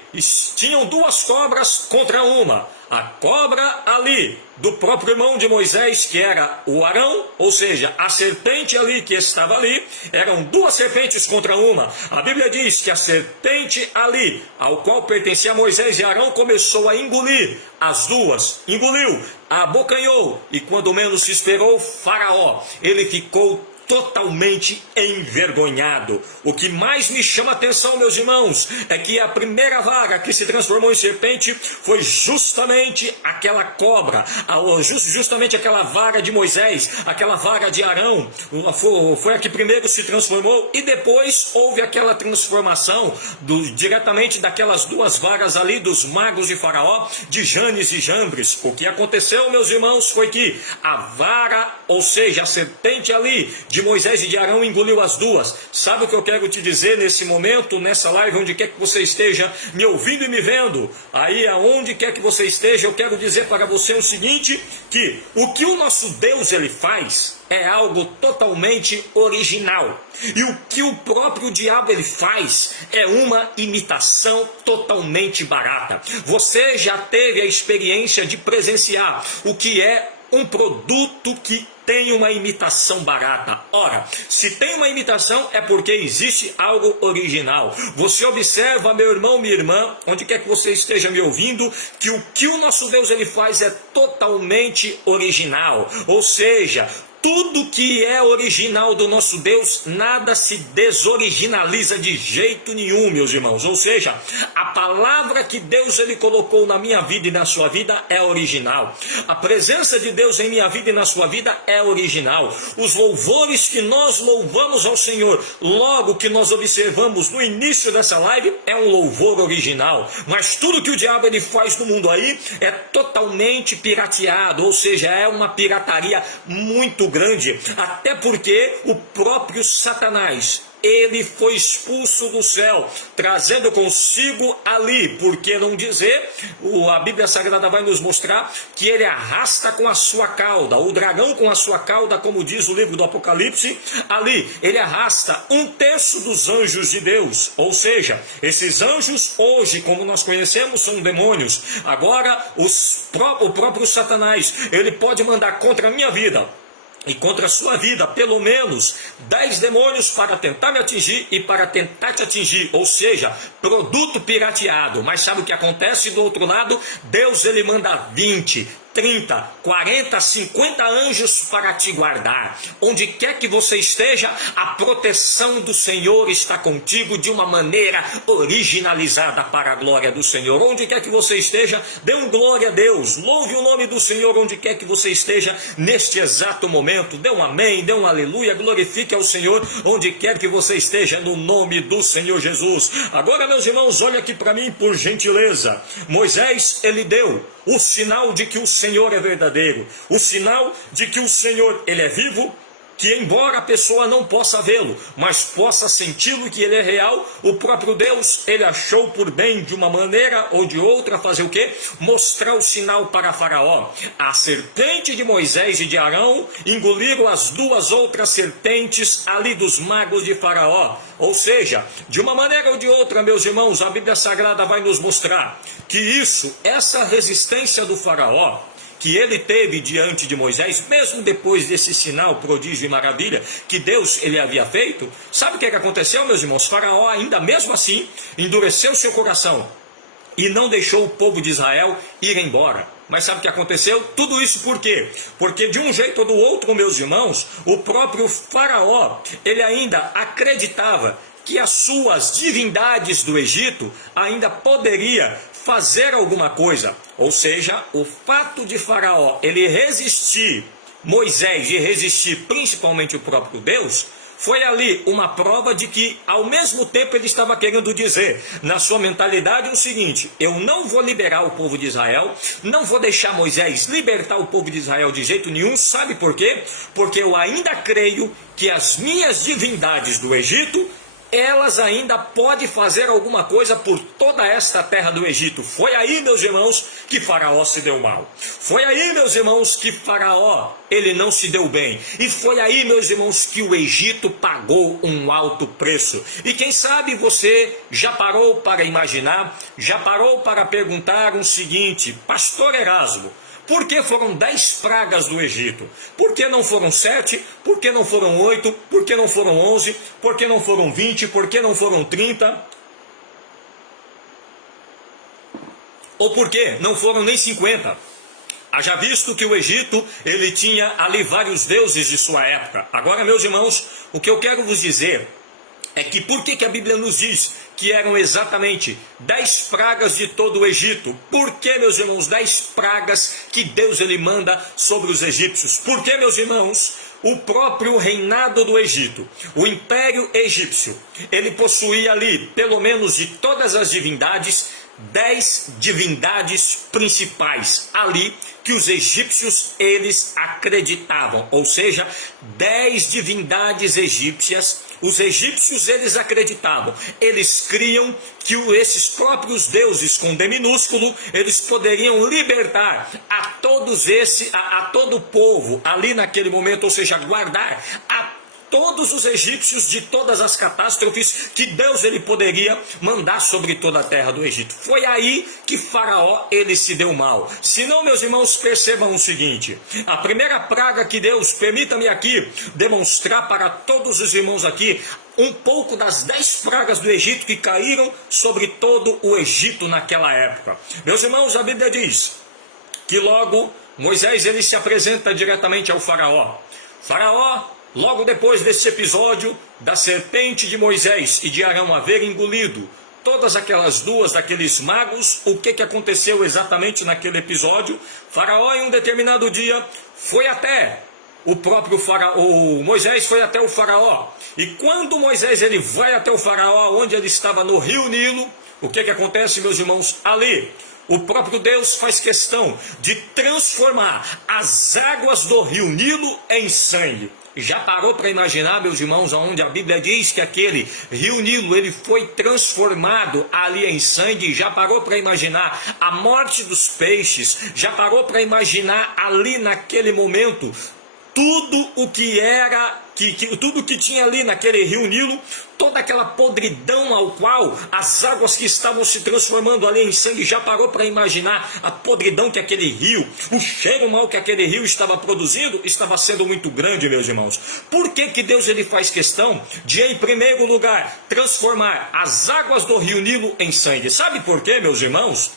tinham 2 cobras contra uma. A cobra ali do próprio irmão de Moisés, que era o Arão, ou seja, a serpente ali que estava ali, eram 2 serpentes contra uma. A Bíblia diz que a serpente ali, ao qual pertencia Moisés e Arão, começou a engolir as 2, engoliu, abocanhou, e quando menos se esperou, Faraó, ele ficou totalmente envergonhado. O que mais me chama a atenção, meus irmãos, é que a primeira vara que se transformou em serpente foi justamente aquela cobra, justamente aquela vara de Moisés, aquela vara de Arão, foi a que primeiro se transformou, e depois houve aquela transformação diretamente daquelas duas varas ali dos magos de Faraó, de Janes e Jambres. O que aconteceu, meus irmãos, foi que a vara, ou seja, a serpente ali de Moisés e de Arão, engoliu as duas. Sabe o que eu quero te dizer nesse momento, nessa live, onde quer que você esteja me ouvindo e me vendo, aí aonde quer que você esteja, eu quero dizer para você o seguinte, que o que o nosso Deus ele faz é algo totalmente original, e o que o próprio diabo ele faz é uma imitação totalmente barata. Você já teve a experiência de presenciar o que é um produto que tem uma imitação barata? Ora, se tem uma imitação é porque existe algo original. Você observa, meu irmão, minha irmã, onde quer que você esteja me ouvindo, que o nosso Deus ele faz é totalmente original. Ou seja, tudo que é original do nosso Deus, nada se desoriginaliza de jeito nenhum, meus irmãos. Ou seja, a palavra que Deus ele colocou na minha vida e na sua vida é original. A presença de Deus em minha vida e na sua vida é original. Os louvores que nós louvamos ao Senhor, logo que nós observamos no início dessa live, é um louvor original. Mas tudo que o diabo ele faz no mundo aí é totalmente pirateado, ou seja, é uma pirataria muito grande, até porque o próprio Satanás, ele foi expulso do céu, trazendo consigo ali, por que não dizer, a Bíblia Sagrada vai nos mostrar que ele arrasta com a sua cauda, o dragão com a sua cauda, como diz o livro do Apocalipse, ali, ele arrasta 1/3 dos anjos de Deus, ou seja, esses anjos hoje, como nós conhecemos, são demônios. Agora, o próprio Satanás, ele pode mandar contra a minha vida e contra a sua vida, pelo menos 10 demônios para tentar me atingir e para tentar te atingir, ou seja, produto pirateado. Mas sabe o que acontece do outro lado? Deus ele manda 20, 30, 40, 50 anjos para te guardar. Onde quer que você esteja, a proteção do Senhor está contigo de uma maneira originalizada para a glória do Senhor. Onde quer que você esteja, dê um glória a Deus. Louve o nome do Senhor onde quer que você esteja neste exato momento. Dê um amém, dê um aleluia, glorifique ao Senhor onde quer que você esteja no nome do Senhor Jesus. Agora, meus irmãos, olha aqui para mim por gentileza. Moisés, ele deu o sinal de que o Senhor é verdadeiro, o sinal de que o Senhor ele é vivo, que embora a pessoa não possa vê-lo, mas possa senti-lo que ele é real, o próprio Deus, ele achou por bem de uma maneira ou de outra fazer o quê? Mostrar o sinal para Faraó. A serpente de Moisés e de Arão engoliram as duas outras serpentes ali dos magos de Faraó. Ou seja, de uma maneira ou de outra, meus irmãos, a Bíblia Sagrada vai nos mostrar que essa resistência do Faraó, que ele teve diante de Moisés, mesmo depois desse sinal, prodígio e maravilha que Deus ele havia feito, sabe o que aconteceu, meus irmãos? Faraó ainda mesmo assim endureceu seu coração e não deixou o povo de Israel ir embora. Mas sabe o que aconteceu? Tudo isso por quê? Porque de um jeito ou do outro, meus irmãos, o próprio Faraó, ele ainda acreditava que as suas divindades do Egito ainda poderia fazer alguma coisa. Ou seja, o fato de Faraó ele resistir Moisés e resistir principalmente o próprio Deus, foi ali uma prova de que, ao mesmo tempo, ele estava querendo dizer, na sua mentalidade, o seguinte: eu não vou liberar o povo de Israel, não vou deixar Moisés libertar o povo de Israel de jeito nenhum. Sabe por quê? Porque eu ainda creio que as minhas divindades do Egito, elas ainda podem fazer alguma coisa por toda esta terra do Egito. Foi aí, meus irmãos, que Faraó se deu mal. Foi aí, meus irmãos, que Faraó, ele não se deu bem. E foi aí, meus irmãos, que o Egito pagou um alto preço. E quem sabe você já parou para imaginar, já parou para perguntar o seguinte: Pastor Erasmo, por que foram 10 pragas do Egito? Por que não foram 7? Por que não foram 8? Por que não foram 11? Por que não foram 20? Por que não foram 30? Ou por que não foram nem 50? Haja visto que o Egito, ele tinha ali vários deuses de sua época. Agora, meus irmãos, o que eu quero vos dizer é que por que a Bíblia nos diz que eram exatamente 10 pragas de todo o Egito? Por que, meus irmãos, 10 pragas que Deus ele manda sobre os egípcios? Por que, meus irmãos, o próprio reinado do Egito, o Império Egípcio, ele possuía ali, pelo menos de todas as divindades, 10 divindades principais ali que os egípcios eles acreditavam, ou seja, 10 divindades egípcias. Os egípcios eles acreditavam, eles criam que esses próprios deuses com D minúsculo, eles poderiam libertar a todo o povo ali naquele momento, ou seja, guardar a todos os egípcios de todas as catástrofes que Deus ele poderia mandar sobre toda a terra do Egito. Foi aí que Faraó ele se deu mal. Se não, meus irmãos, percebam o seguinte: a primeira praga que Deus, permita-me aqui demonstrar para todos os irmãos aqui um pouco das 10 pragas do Egito que caíram sobre todo o Egito naquela época. Meus irmãos, a Bíblia diz que logo Moisés ele se apresenta diretamente ao Faraó. Faraó, logo depois desse episódio da serpente de Moisés e de Arão haver engolido todas aquelas duas daqueles magos, o que aconteceu exatamente naquele episódio? Faraó, em um determinado dia, foi até o próprio Faraó, Moisés foi até o Faraó. E quando Moisés ele vai até o Faraó, onde ele estava no rio Nilo, o que acontece, meus irmãos? Ali o próprio Deus faz questão de transformar as águas do rio Nilo em sangue. Já parou para imaginar, meus irmãos, onde a Bíblia diz que aquele rio Nilo ele foi transformado ali em sangue? Já parou para imaginar a morte dos peixes? Já parou para imaginar ali naquele momento tudo o que era, tudo que tinha ali naquele rio Nilo, toda aquela podridão ao qual as águas que estavam se transformando ali em sangue? Já parou para imaginar a podridão que aquele rio, o cheiro mau que aquele rio estava produzindo? Estava sendo muito grande, meus irmãos. Por que Deus ele faz questão de, em primeiro lugar, transformar as águas do rio Nilo em sangue? Sabe por quê, meus irmãos?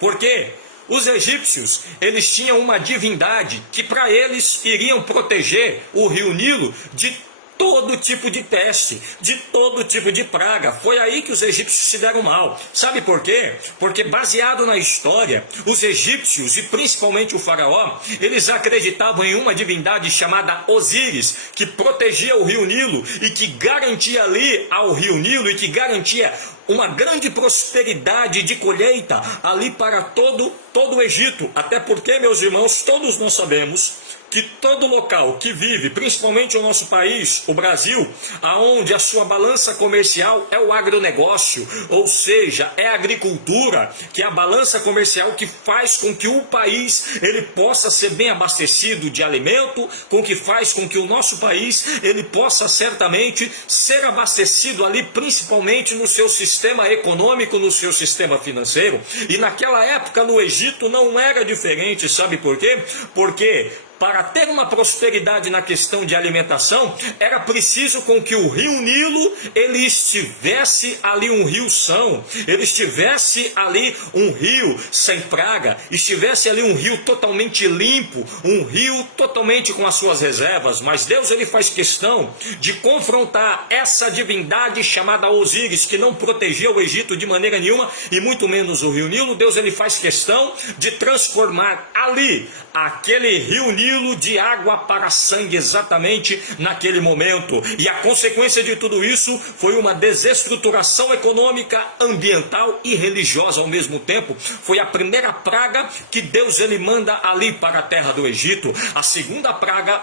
Porque os egípcios, eles tinham uma divindade que para eles iriam proteger o rio Nilo de todo tipo de peste, de todo tipo de praga. Foi aí que os egípcios se deram mal. Sabe por quê? Porque baseado na história, os egípcios e principalmente o faraó, eles acreditavam em uma divindade chamada Osíris, que protegia o rio Nilo e que garantia ali ao rio Nilo e que garantia uma grande prosperidade de colheita ali para todo o Egito. Até porque, meus irmãos, todos nós sabemos que todo local que vive, principalmente o nosso país, o Brasil, aonde a sua balança comercial é o agronegócio, ou seja, é a agricultura, que é a balança comercial que faz com que o país ele possa ser bem abastecido de alimento, com que faz com que o nosso país ele possa certamente ser abastecido ali, principalmente no seu sistema econômico, no seu sistema financeiro. E naquela época no Egito não era diferente. Sabe por quê? Porque para ter uma prosperidade na questão de alimentação, era preciso com que o rio Nilo ele estivesse ali um rio são, ele estivesse ali um rio sem praga, estivesse ali um rio totalmente limpo, um rio totalmente com as suas reservas. Mas Deus ele faz questão de confrontar essa divindade chamada Osíris, que não protegia o Egito de maneira nenhuma, e muito menos o rio Nilo. Deus ele faz questão de transformar ali aquele rio Nilo de água para sangue exatamente naquele momento. E a consequência de tudo isso foi uma desestruturação econômica, ambiental e religiosa ao mesmo tempo. Foi a primeira praga que Deus ele manda ali para a terra do Egito. A segunda praga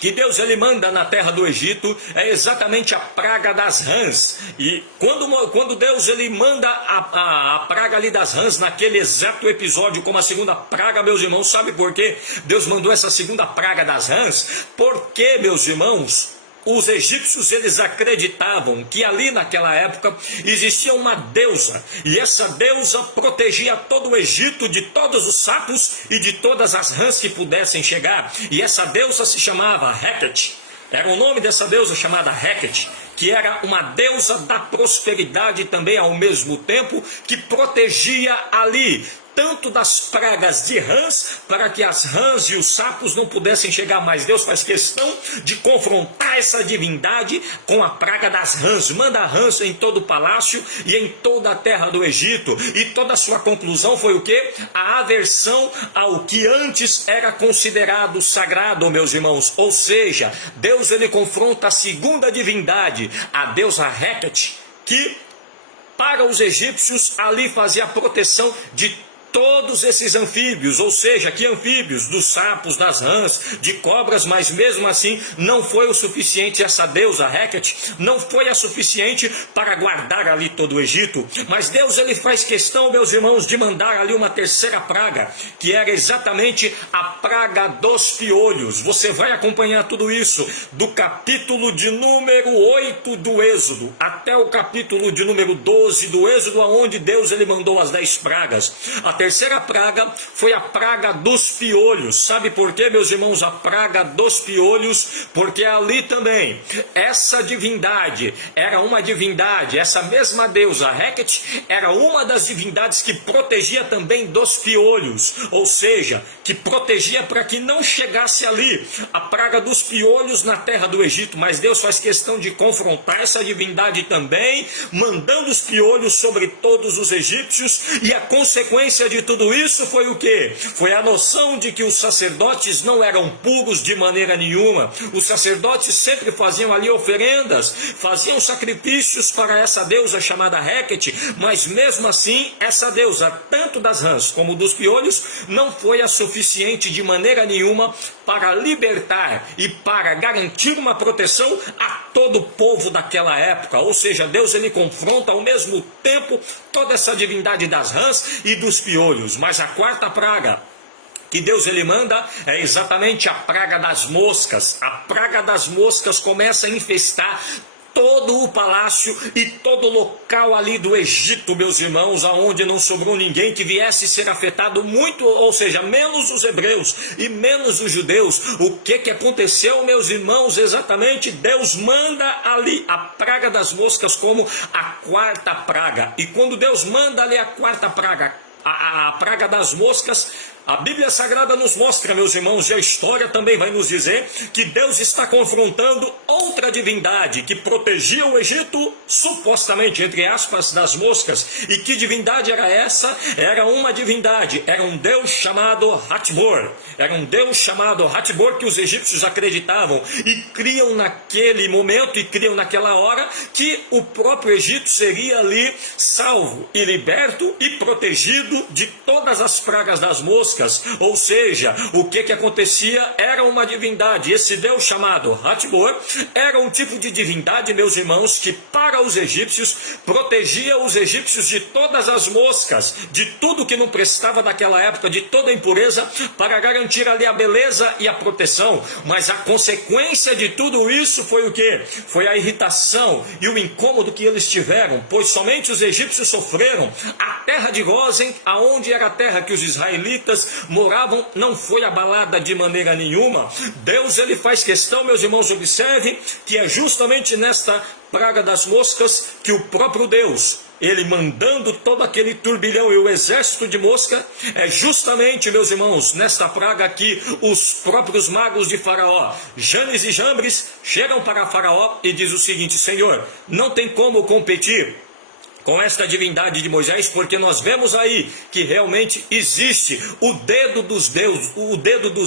que Deus ele manda na terra do Egito é exatamente a praga das rãs. E quando Deus ele manda a praga ali das rãs naquele exato episódio como a segunda praga, meus irmãos, sabe por quê Deus mandou essa segunda praga das rãs? Porque, meus irmãos, os egípcios eles acreditavam que ali naquela época existia uma deusa, e essa deusa protegia todo o Egito de todos os sapos e de todas as rãs que pudessem chegar. E essa deusa se chamava Heket. Era o nome dessa deusa chamada Heket, que era uma deusa da prosperidade também ao mesmo tempo, que protegia ali tanto das pragas de rãs, para que as rãs e os sapos não pudessem chegar mais. Deus faz questão de confrontar essa divindade com a praga das rãs. Manda rãs em todo o palácio e em toda a terra do Egito. E toda a sua conclusão foi o quê? A aversão ao que antes era considerado sagrado, meus irmãos. Ou seja, Deus ele confronta a segunda divindade, a deusa Heket, que para os egípcios ali fazia a proteção de todos esses anfíbios, ou seja, que anfíbios? Dos sapos, das rãs, de cobras, mas mesmo assim não foi o suficiente. Essa deusa Heket não foi a suficiente para guardar ali todo o Egito, mas Deus ele faz questão, meus irmãos, de mandar ali uma terceira praga, que era exatamente a praga dos piolhos. Você vai acompanhar tudo isso do capítulo de número 8 do Êxodo até o capítulo de número 12 do Êxodo, onde Deus ele mandou as 10 pragas. A terceira praga foi a praga dos piolhos. Sabe por quê, meus irmãos? A praga dos piolhos, porque ali também essa divindade era uma divindade, essa mesma deusa Heket era uma das divindades que protegia também dos piolhos, ou seja, que protegia para que não chegasse ali a praga dos piolhos na terra do Egito. Mas Deus faz questão de confrontar essa divindade também, mandando os piolhos sobre todos os egípcios, e a consequência de tudo isso foi o quê? Foi a noção de que os sacerdotes não eram puros de maneira nenhuma. Os sacerdotes sempre faziam ali oferendas, faziam sacrifícios para essa deusa chamada Heket, mas mesmo assim essa deusa, tanto das rãs como dos piolhos, não foi a suficiente de maneira nenhuma para libertar e para garantir uma proteção a todo o povo daquela época. Ou seja, Deus ele confronta ao mesmo tempo toda essa divindade das rãs e dos piolhos. Mas a quarta praga que Deus ele manda é exatamente a praga das moscas. A praga das moscas começa a infestar todo o palácio e todo o local ali do Egito, meus irmãos, aonde não sobrou ninguém que viesse ser afetado, muito, ou seja, menos os hebreus e menos os judeus. O que aconteceu, meus irmãos? Exatamente, Deus manda ali a praga das moscas como a quarta praga. E quando Deus manda ali a quarta praga, a praga das moscas, a Bíblia Sagrada nos mostra, meus irmãos, e a história também vai nos dizer que Deus está confrontando outra divindade que protegia o Egito, supostamente, entre aspas, das moscas. E que divindade era essa? Era uma divindade, era um deus chamado Hatbor. Era um deus chamado Hatbor que os egípcios acreditavam e criam naquele momento e criam naquela hora que o próprio Egito seria ali salvo e liberto e protegido de todas as pragas das moscas. Ou seja, o que acontecia? Era uma divindade. Esse deus chamado Hatbor era um tipo de divindade, meus irmãos, que para os egípcios protegia os egípcios de todas as moscas, de tudo que não prestava naquela época, de toda a impureza, para garantir ali a beleza e a proteção. Mas a consequência de tudo isso foi o quê? Foi a irritação e o incômodo que eles tiveram, pois somente os egípcios sofreram. A terra de Gósen, aonde era a terra que os israelitas moravam, não foi abalada de maneira nenhuma. Deus ele faz questão, meus irmãos, observem que é justamente nesta praga das moscas que o próprio Deus, ele mandando todo aquele turbilhão e o exército de mosca, é justamente, meus irmãos, nesta praga que os próprios magos de Faraó, Janes e Jambres, chegam para Faraó e diz o seguinte: Senhor, não tem como competir com esta divindade de Moisés, porque nós vemos aí que realmente existe o dedo dos deuses, o dedo do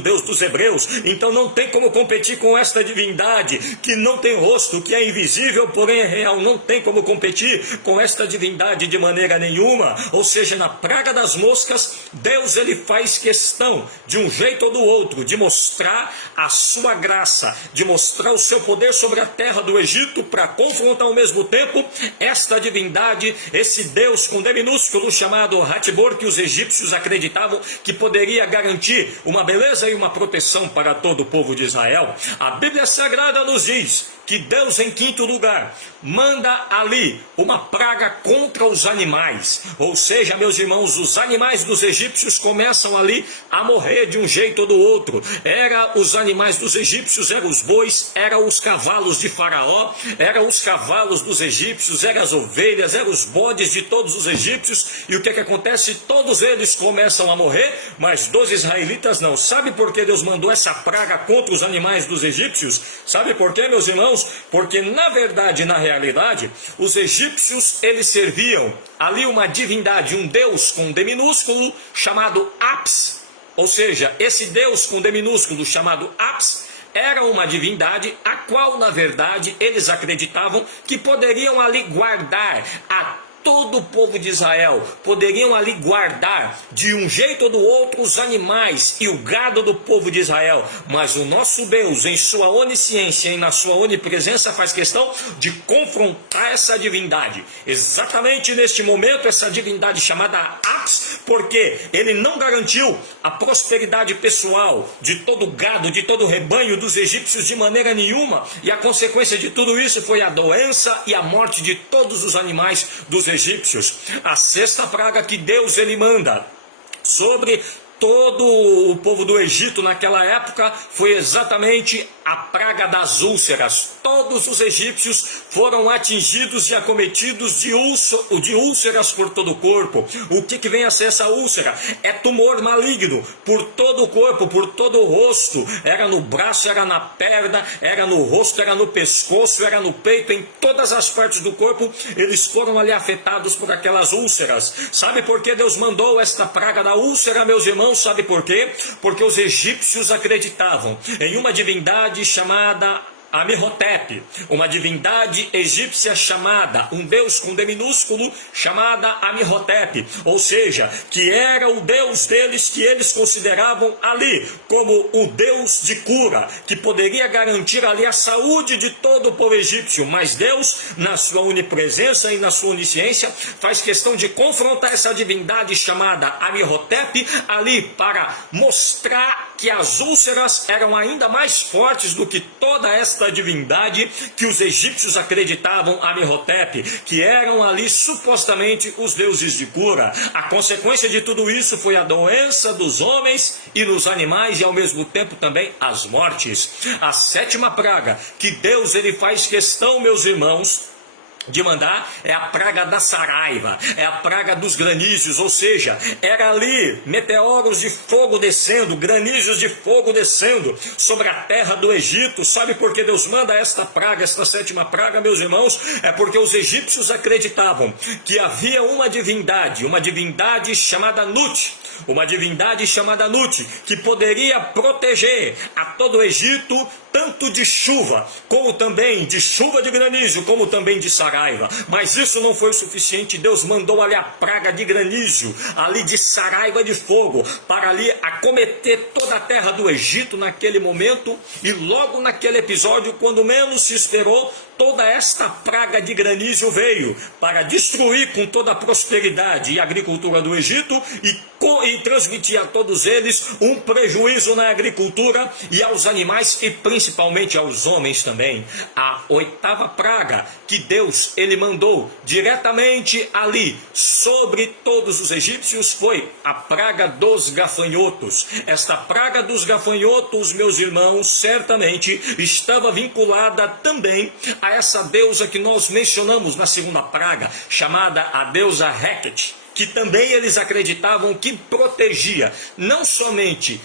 Deus dos hebreus. Então não tem como competir com esta divindade que não tem rosto, que é invisível, porém é real. Não tem como competir com esta divindade de maneira nenhuma. Ou seja, na praga das moscas, Deus ele faz questão, de um jeito ou do outro, de mostrar a sua graça, de mostrar o seu poder sobre a terra do Egito, para confrontar ao mesmo tempo esta divindade, esse Deus com D minúsculo chamado Hatbor, que os egípcios acreditavam que poderia garantir uma beleza e uma proteção para todo o povo de Israel. A Bíblia Sagrada nos diz que Deus, em quinto lugar, manda ali uma praga contra os animais. Ou seja, meus irmãos, os animais dos egípcios começam ali a morrer de um jeito ou do outro. Era os animais dos egípcios, eram os bois, eram os cavalos de Faraó, eram os cavalos dos egípcios, eram as ovelhas, eram os bodes de todos os egípcios. E o que acontece? Todos eles começam a morrer, mas dos israelitas não. Sabe por que Deus mandou essa praga contra os animais dos egípcios? Sabe por quê, meus irmãos? Porque na verdade, na realidade, os egípcios, eles serviam ali uma divindade, um deus com D minúsculo, chamado Apis. Ou seja, esse deus com D minúsculo, chamado Apis, era uma divindade a qual, na verdade, eles acreditavam que poderiam ali guardar a todo o povo de Israel, poderiam ali guardar de um jeito ou do outro os animais e o gado do povo de Israel. Mas o nosso Deus, em sua onisciência e na sua onipresença, faz questão de confrontar essa divindade. Exatamente neste momento, essa divindade chamada Apis, porque ele não garantiu a prosperidade pessoal de todo o gado, de todo o rebanho dos egípcios de maneira nenhuma, e a consequência de tudo isso foi a doença e a morte de todos os animais dos egípcios. A sexta praga que Deus ele manda sobre todo o povo do Egito naquela época foi exatamente a praga das úlceras. Todos os egípcios foram atingidos e acometidos de úlceras por todo o corpo. O que vem a ser essa úlcera? É tumor maligno por todo o corpo, por todo o rosto. Era no braço, era na perna, era no rosto, era no pescoço, era no peito, em todas as partes do corpo, eles foram ali afetados por aquelas úlceras. Sabe por que Deus mandou esta praga da úlcera, meus irmãos? Sabe por quê? Porque os egípcios acreditavam em uma divindade chamada Amenhotep, uma divindade egípcia chamada, um deus com D minúsculo, chamada Amenhotep, ou seja, que era o deus deles, que eles consideravam ali como o deus de cura, que poderia garantir ali a saúde de todo o povo egípcio. Mas Deus, na sua onipresença e na sua onisciência, faz questão de confrontar essa divindade chamada Amenhotep ali para mostrar que as úlceras eram ainda mais fortes do que toda esta divindade que os egípcios acreditavam Amenhotep, que eram ali supostamente os deuses de cura. A consequência de tudo isso foi a doença dos homens e dos animais e ao mesmo tempo também as mortes. A sétima praga que Deus ele faz questão, meus irmãos, de mandar é a praga da saraiva, é a praga dos granízios, ou seja, era ali meteoros de fogo descendo, granízios de fogo descendo sobre a terra do Egito. Sabe por que Deus manda esta praga, esta sétima praga, meus irmãos? É porque os egípcios acreditavam que havia uma divindade chamada Nut, que poderia proteger a todo o Egito, tanto de chuva, como também de chuva de granizo, como também de saraiva. Mas isso não foi o suficiente. Deus mandou ali a praga de granizo, ali de saraiva de fogo, para ali acometer toda a terra do Egito naquele momento. E logo naquele episódio, quando menos se esperou, toda esta praga de granizo veio para destruir com toda a prosperidade e a agricultura do Egito e transmitir a todos eles um prejuízo na agricultura e aos animais e principalmente aos homens também. A oitava praga que Deus ele mandou diretamente ali sobre todos os egípcios foi a praga dos gafanhotos. Esta praga dos gafanhotos, meus irmãos, certamente estava vinculada também a essa deusa que nós mencionamos na segunda praga, chamada a deusa Heket, que também eles acreditavam que protegia não somente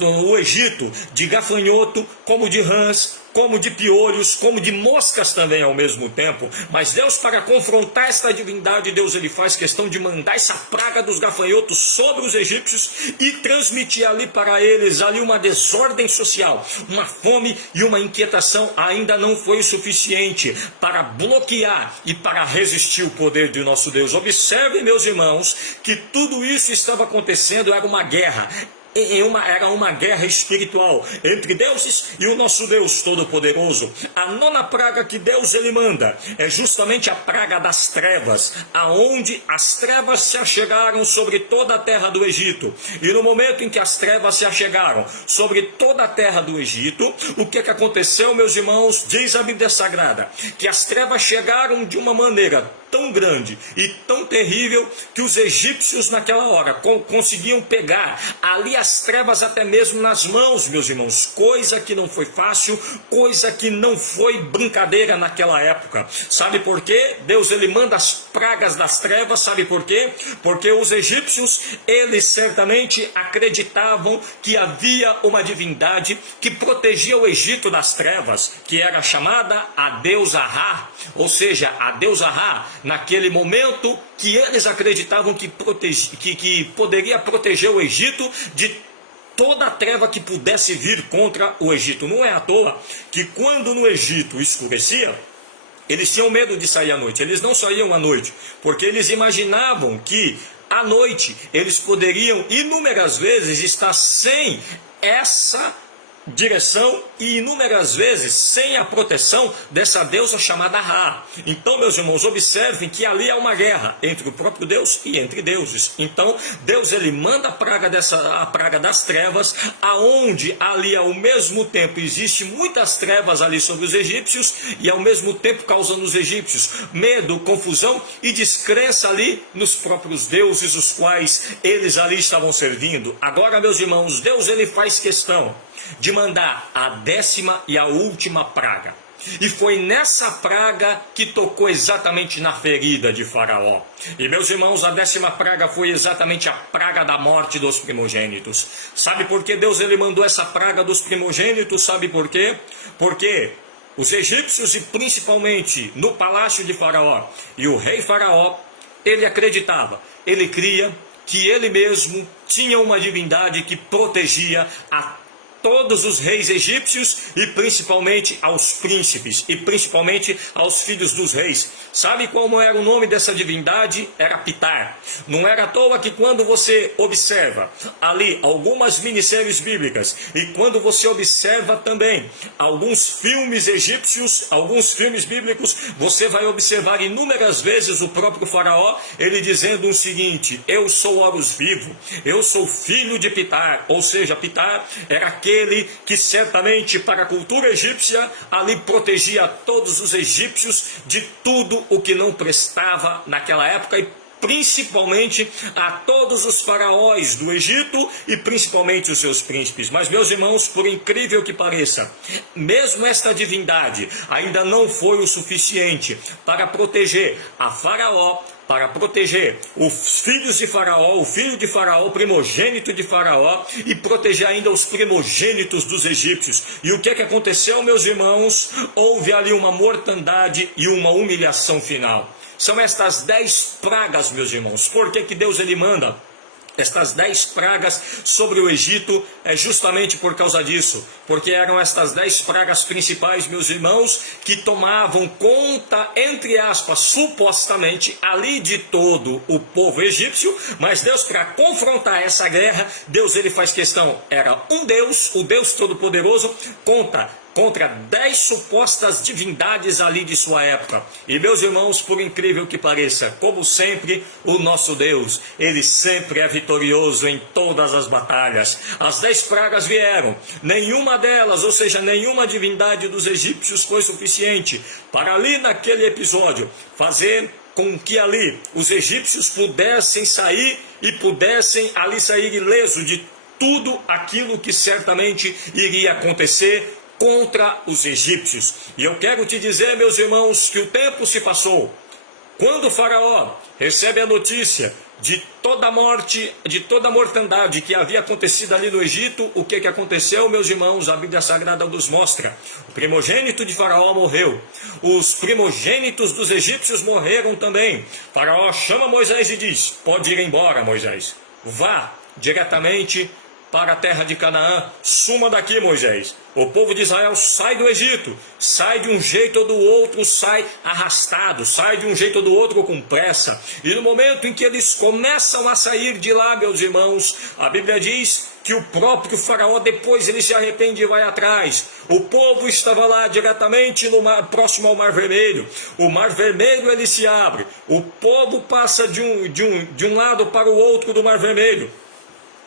o Egito de gafanhoto, como de rãs, como de piolhos, como de moscas também ao mesmo tempo. Mas Deus, para confrontar esta divindade, Deus ele faz questão de mandar essa praga dos gafanhotos sobre os egípcios e transmitir ali para eles ali uma desordem social, uma fome e uma inquietação. Ainda não foi o suficiente para bloquear e para resistir o poder de nosso Deus. Observem, meus irmãos, que tudo isso estava acontecendo, era uma guerra. era uma guerra espiritual entre deuses e o nosso Deus Todo-Poderoso. A nona praga que Deus ele manda é justamente a praga das trevas, aonde as trevas se achegaram sobre toda a terra do Egito. E no momento em que as trevas se achegaram sobre toda a terra do Egito, o que aconteceu, meus irmãos? Diz a Bíblia Sagrada que as trevas chegaram de uma maneira tão grande e tão terrível que os egípcios naquela hora conseguiam pegar ali as trevas até mesmo nas mãos, meus irmãos, coisa que não foi fácil, coisa que não foi brincadeira naquela época. Sabe por quê? Deus ele manda as pragas das trevas, sabe por quê? Porque os egípcios, eles certamente acreditavam que havia uma divindade que protegia o Egito das trevas, que era chamada a deusa Ra, ou seja, a deusa Ra, naquele momento que eles acreditavam que poderia proteger o Egito de toda a treva que pudesse vir contra o Egito. Não é à toa que quando no Egito escurecia, eles tinham medo de sair à noite, eles não saíam à noite, porque eles imaginavam que à noite eles poderiam inúmeras vezes estar sem essa direção e inúmeras vezes sem a proteção dessa deusa chamada Ra. Então, meus irmãos, observem que ali há uma guerra entre o próprio Deus e entre deuses. Então, Deus ele manda a praga das trevas, aonde ali ao mesmo tempo existe muitas trevas ali sobre os egípcios e ao mesmo tempo causando os egípcios medo, confusão e descrença ali nos próprios deuses os quais eles ali estavam servindo. Agora, meus irmãos, Deus ele faz questão de mandar a 10ª e a última praga. E foi nessa praga que tocou exatamente na ferida de Faraó. E meus irmãos, a 10ª praga foi exatamente a praga da morte dos primogênitos. Sabe por que Deus ele mandou essa praga dos primogênitos? Sabe por quê? Porque os egípcios, e principalmente no palácio de Faraó, e o rei Faraó, ele acreditava, ele cria que ele mesmo tinha uma divindade que protegia a todos os reis egípcios e principalmente aos príncipes e principalmente aos filhos dos reis. Sabe como era o nome dessa divindade? Era Pitar. Não era à toa que quando você observa ali algumas minisséries bíblicas e quando você observa também alguns filmes egípcios, alguns filmes bíblicos, você vai observar inúmeras vezes o próprio Faraó, ele dizendo o seguinte: eu sou Horus vivo, eu sou filho de Pitar. Ou seja, Pitar era aquele que certamente para a cultura egípcia ali protegia todos os egípcios de tudo o que não prestava naquela época e principalmente a todos os faraós do Egito e principalmente os seus príncipes. Mas, meus irmãos, por incrível que pareça, mesmo esta divindade ainda não foi o suficiente para proteger a Faraó, para proteger os filhos de Faraó, o filho de Faraó, o primogênito de Faraó, e proteger ainda os primogênitos dos egípcios. E o que aconteceu, meus irmãos? Houve ali uma mortandade e uma humilhação final. São estas 10 pragas, meus irmãos. Por que Deus ele manda estas 10 pragas sobre o Egito? É justamente por causa disso, porque eram estas 10 pragas principais, meus irmãos, que tomavam conta, entre aspas, supostamente, ali de todo o povo egípcio, mas Deus, para confrontar essa guerra, Deus ele faz questão, era um Deus, o Deus Todo-Poderoso, contra 10 supostas divindades ali de sua época. E meus irmãos, por incrível que pareça, como sempre, o nosso Deus, ele sempre é vitorioso em todas as batalhas. As 10 pragas vieram, nenhuma delas, ou seja, nenhuma divindade dos egípcios foi suficiente para ali naquele episódio fazer com que ali os egípcios pudessem sair e pudessem ali sair ileso de tudo aquilo que certamente iria acontecer contra os egípcios. E eu quero te dizer, meus irmãos, que o tempo se passou. Quando o Faraó recebe a notícia de toda a morte, de toda a mortandade que havia acontecido ali no Egito, o que aconteceu, meus irmãos? A Bíblia Sagrada nos mostra. O primogênito de Faraó morreu. Os primogênitos dos egípcios morreram também. Faraó chama Moisés e diz: pode ir embora, Moisés. Vá diretamente para a terra de Canaã. Suma daqui, Moisés. O povo de Israel sai do Egito, sai de um jeito ou do outro, sai arrastado, sai de um jeito ou do outro com pressa. E no momento em que eles começam a sair de lá, meus irmãos, a Bíblia diz que o próprio faraó, depois ele se arrepende e vai atrás. O povo estava lá diretamente no mar, próximo ao Mar Vermelho. O Mar Vermelho ele se abre. O povo passa de um lado para o outro do Mar Vermelho.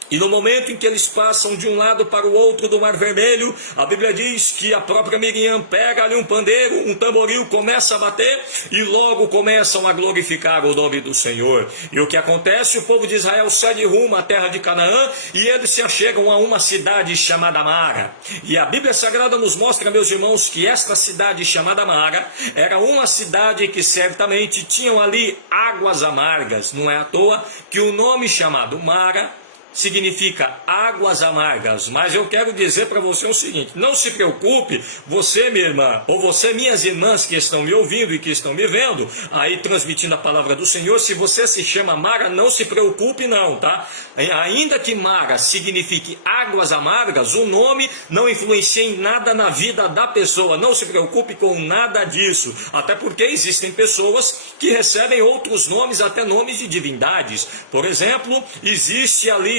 E no momento em que eles passam de um lado para o outro do Mar Vermelho, a Bíblia diz que a própria Miriam pega ali um pandeiro, um tamboril, começa a bater e logo começam a glorificar o nome do Senhor. E o que acontece? O povo de Israel sai de rumo à terra de Canaã e eles se achegam a uma cidade chamada Mara. E a Bíblia Sagrada nos mostra, meus irmãos, que esta cidade chamada Mara era uma cidade que certamente tinham ali águas amargas. Não é à toa que o nome chamado Mara significa águas amargas. Mas eu quero dizer para você o seguinte: não se preocupe, você, minha irmã, ou você, minhas irmãs que estão me ouvindo e que estão me vendo, aí transmitindo a palavra do Senhor, se você se chama Mara, não se preocupe não, tá? Ainda que Mara signifique águas amargas, o nome não influencia em nada na vida da pessoa, não se preocupe com nada disso, até porque existem pessoas que recebem outros nomes, até nomes de divindades. Por exemplo,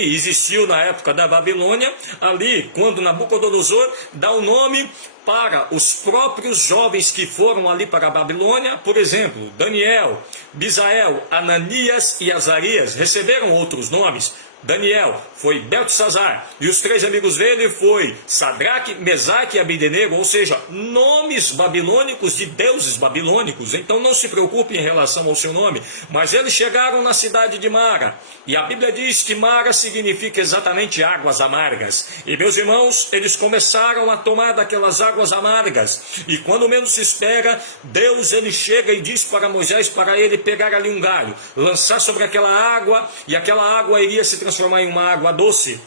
existiu na época da Babilônia, ali quando Nabucodonosor dá o nome para os próprios jovens que foram ali para a Babilônia. Por exemplo, Daniel, Misael, Ananias e Azarias receberam outros nomes. Daniel foi Beltesazar, e os três amigos dele foi Sadraque, Mesaque e Abednego, ou seja, nomes babilônicos de deuses babilônicos. Então não se preocupe em relação ao seu nome, mas eles chegaram na cidade de Mara, e a Bíblia diz que Mara significa exatamente águas amargas, e meus irmãos, eles começaram a tomar daquelas águas amargas, e quando menos se espera, Deus ele chega e diz para Moisés para ele pegar ali um galho, lançar sobre aquela água, e aquela água iria se transformar em uma água doce.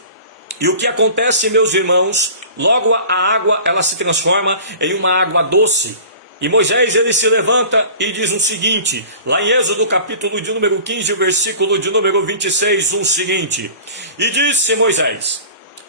E o que acontece, meus irmãos? Logo a água ela se transforma em uma água doce. E Moisés ele se levanta e diz o seguinte, lá em Êxodo capítulo de número 15, o versículo de número 26, o seguinte: e disse Moisés: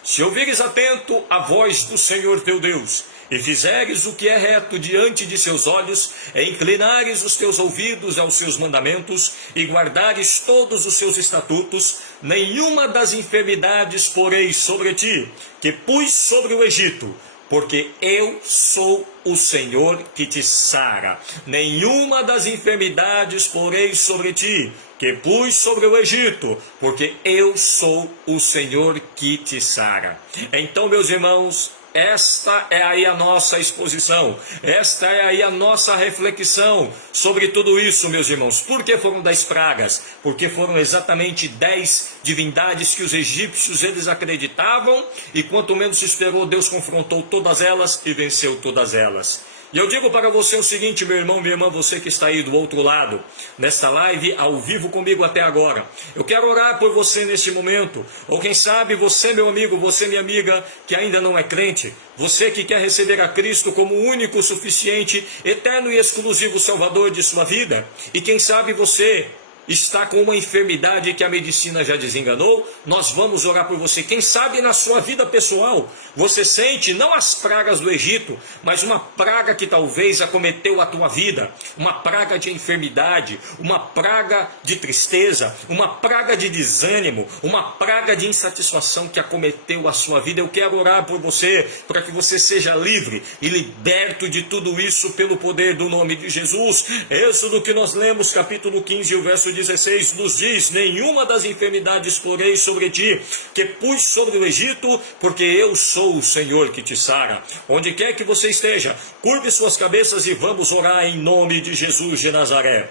se ouvires atento a voz do Senhor teu Deus, e fizeres o que é reto diante de seus olhos, e inclinares os teus ouvidos aos seus mandamentos, e guardares todos os seus estatutos, nenhuma das enfermidades porei sobre ti, que pus sobre o Egito, porque eu sou o Senhor que te sara. Nenhuma das enfermidades porei sobre ti, que pus sobre o Egito, porque eu sou o Senhor que te sara. Então, meus irmãos, esta é aí a nossa exposição, esta é aí a nossa reflexão sobre tudo isso, meus irmãos. Por que foram 10 pragas? Porque foram exatamente 10 divindades que os egípcios eles acreditavam, e quanto menos se esperou, Deus confrontou todas elas e venceu todas elas. E eu digo para você o seguinte, meu irmão, minha irmã, você que está aí do outro lado, nesta live, ao vivo comigo até agora. Eu quero orar por você neste momento. Ou quem sabe você, meu amigo, você, minha amiga, que ainda não é crente. Você que quer receber a Cristo como único, suficiente, eterno e exclusivo Salvador de sua vida. E quem sabe você está com uma enfermidade que a medicina já desenganou, nós vamos orar por você. Quem sabe na sua vida pessoal, você sente não as pragas do Egito, mas uma praga que talvez acometeu a tua vida, uma praga de enfermidade, uma praga de tristeza, uma praga de desânimo, uma praga de insatisfação que acometeu a sua vida. Eu quero orar por você, para que você seja livre e liberto de tudo isso pelo poder do nome de Jesus. Êxodo que nós lemos, capítulo 15, o verso 16 nos diz: nenhuma das enfermidades porei sobre ti, que pus sobre o Egito, porque eu sou o Senhor que te sara. Onde quer que você esteja, curve suas cabeças e vamos orar em nome de Jesus de Nazaré.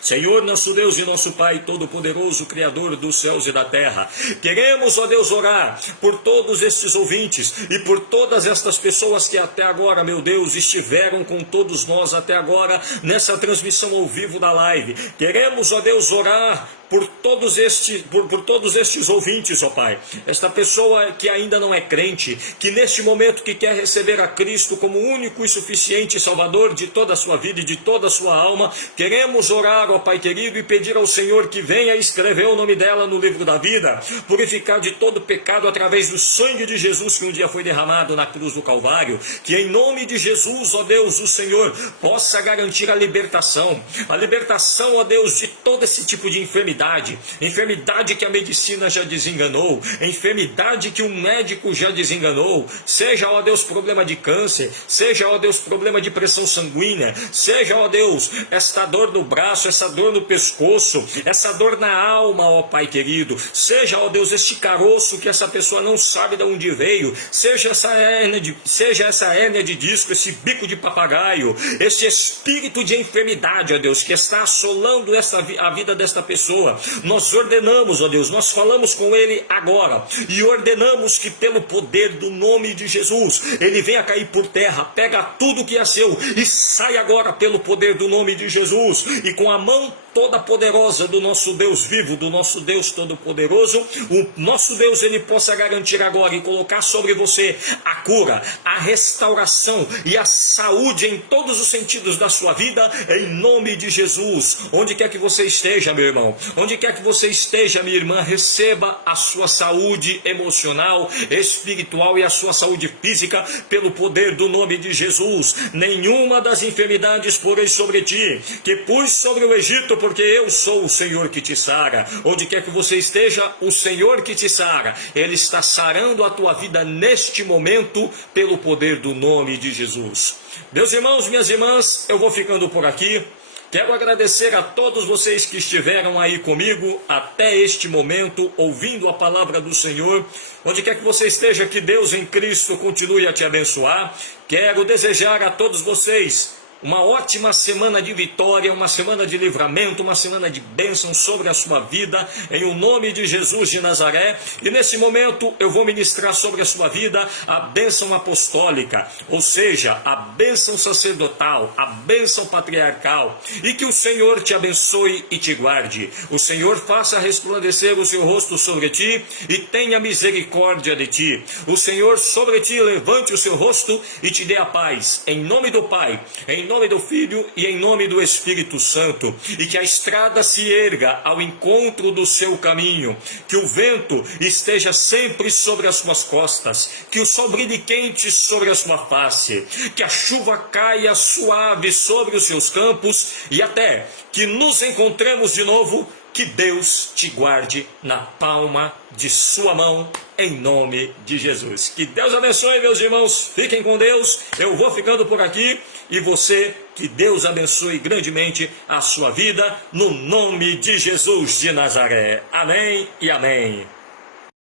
Senhor, nosso Deus e nosso Pai Todo-Poderoso, Criador dos céus e da terra, queremos, ó Deus, orar por todos estes ouvintes e por todas estas pessoas que até agora, meu Deus, estiveram com todos nós até agora nessa transmissão ao vivo da live. Queremos, ó Deus, orar por todos estes ouvintes, ó Pai. Esta pessoa que ainda não é crente, que neste momento que quer receber a Cristo como único e suficiente Salvador de toda a sua vida e de toda a sua alma, queremos orar, ó Pai querido, e pedir ao Senhor que venha escrever o nome dela no livro da vida, purificar de todo pecado através do sangue de Jesus que um dia foi derramado na cruz do Calvário, que em nome de Jesus, ó Deus, o Senhor possa garantir a libertação, ó Deus, de todo esse tipo de enfermidade que a medicina já desenganou, enfermidade que o médico já desenganou, seja, ó Deus, problema de câncer, seja, ó Deus, problema de pressão sanguínea, seja, ó Deus, esta dor no braço, essa dor no pescoço, essa dor na alma, ó Pai querido, seja, ó Deus, este caroço que essa pessoa não sabe de onde veio, seja essa hérnia de disco, esse bico de papagaio, esse espírito de enfermidade, ó Deus, que está assolando a vida desta pessoa, nós ordenamos, ó Deus, nós falamos com ele agora, e ordenamos que pelo poder do nome de Jesus, ele venha cair por terra, pega tudo que é seu, e sai agora pelo poder do nome de Jesus, e com a mão toda poderosa do nosso Deus vivo, do nosso Deus todo-poderoso, o nosso Deus, ele possa garantir agora e colocar sobre você a cura, a restauração e a saúde em todos os sentidos da sua vida, em nome de Jesus. Onde quer que você esteja, meu irmão, onde quer que você esteja, minha irmã, receba a sua saúde emocional, espiritual e a sua saúde física pelo poder do nome de Jesus. Nenhuma das enfermidades porei sobre ti, que pus sobre o Egito, porque eu sou o Senhor que te sara. Onde quer que você esteja, o Senhor que te sara, ele está sarando a tua vida neste momento pelo poder do nome de Jesus. Meus irmãos, minhas irmãs, eu vou ficando por aqui. Quero agradecer a todos vocês que estiveram aí comigo até este momento, ouvindo a palavra do Senhor. Onde quer que você esteja, que Deus em Cristo continue a te abençoar. Quero desejar a todos vocês uma ótima semana de vitória, uma semana de livramento, uma semana de bênção sobre a sua vida, em o nome de Jesus de Nazaré. E nesse momento eu vou ministrar sobre a sua vida a bênção apostólica, ou seja, a bênção sacerdotal, a bênção patriarcal. E que o Senhor te abençoe e te guarde. O Senhor faça resplandecer o seu rosto sobre ti e tenha misericórdia de ti. O Senhor sobre ti levante o seu rosto e te dê a paz. Em nome do Pai, em nome do Filho e em nome do Espírito Santo, e que a estrada se erga ao encontro do seu caminho, que o vento esteja sempre sobre as suas costas, que o sol brilhe quente sobre a sua face, que a chuva caia suave sobre os seus campos, e até que nos encontremos de novo. Que Deus te guarde na palma de sua mão, em nome de Jesus. Que Deus abençoe, meus irmãos. Fiquem com Deus. Eu vou ficando por aqui. E você, que Deus abençoe grandemente a sua vida, no nome de Jesus de Nazaré. Amém e amém.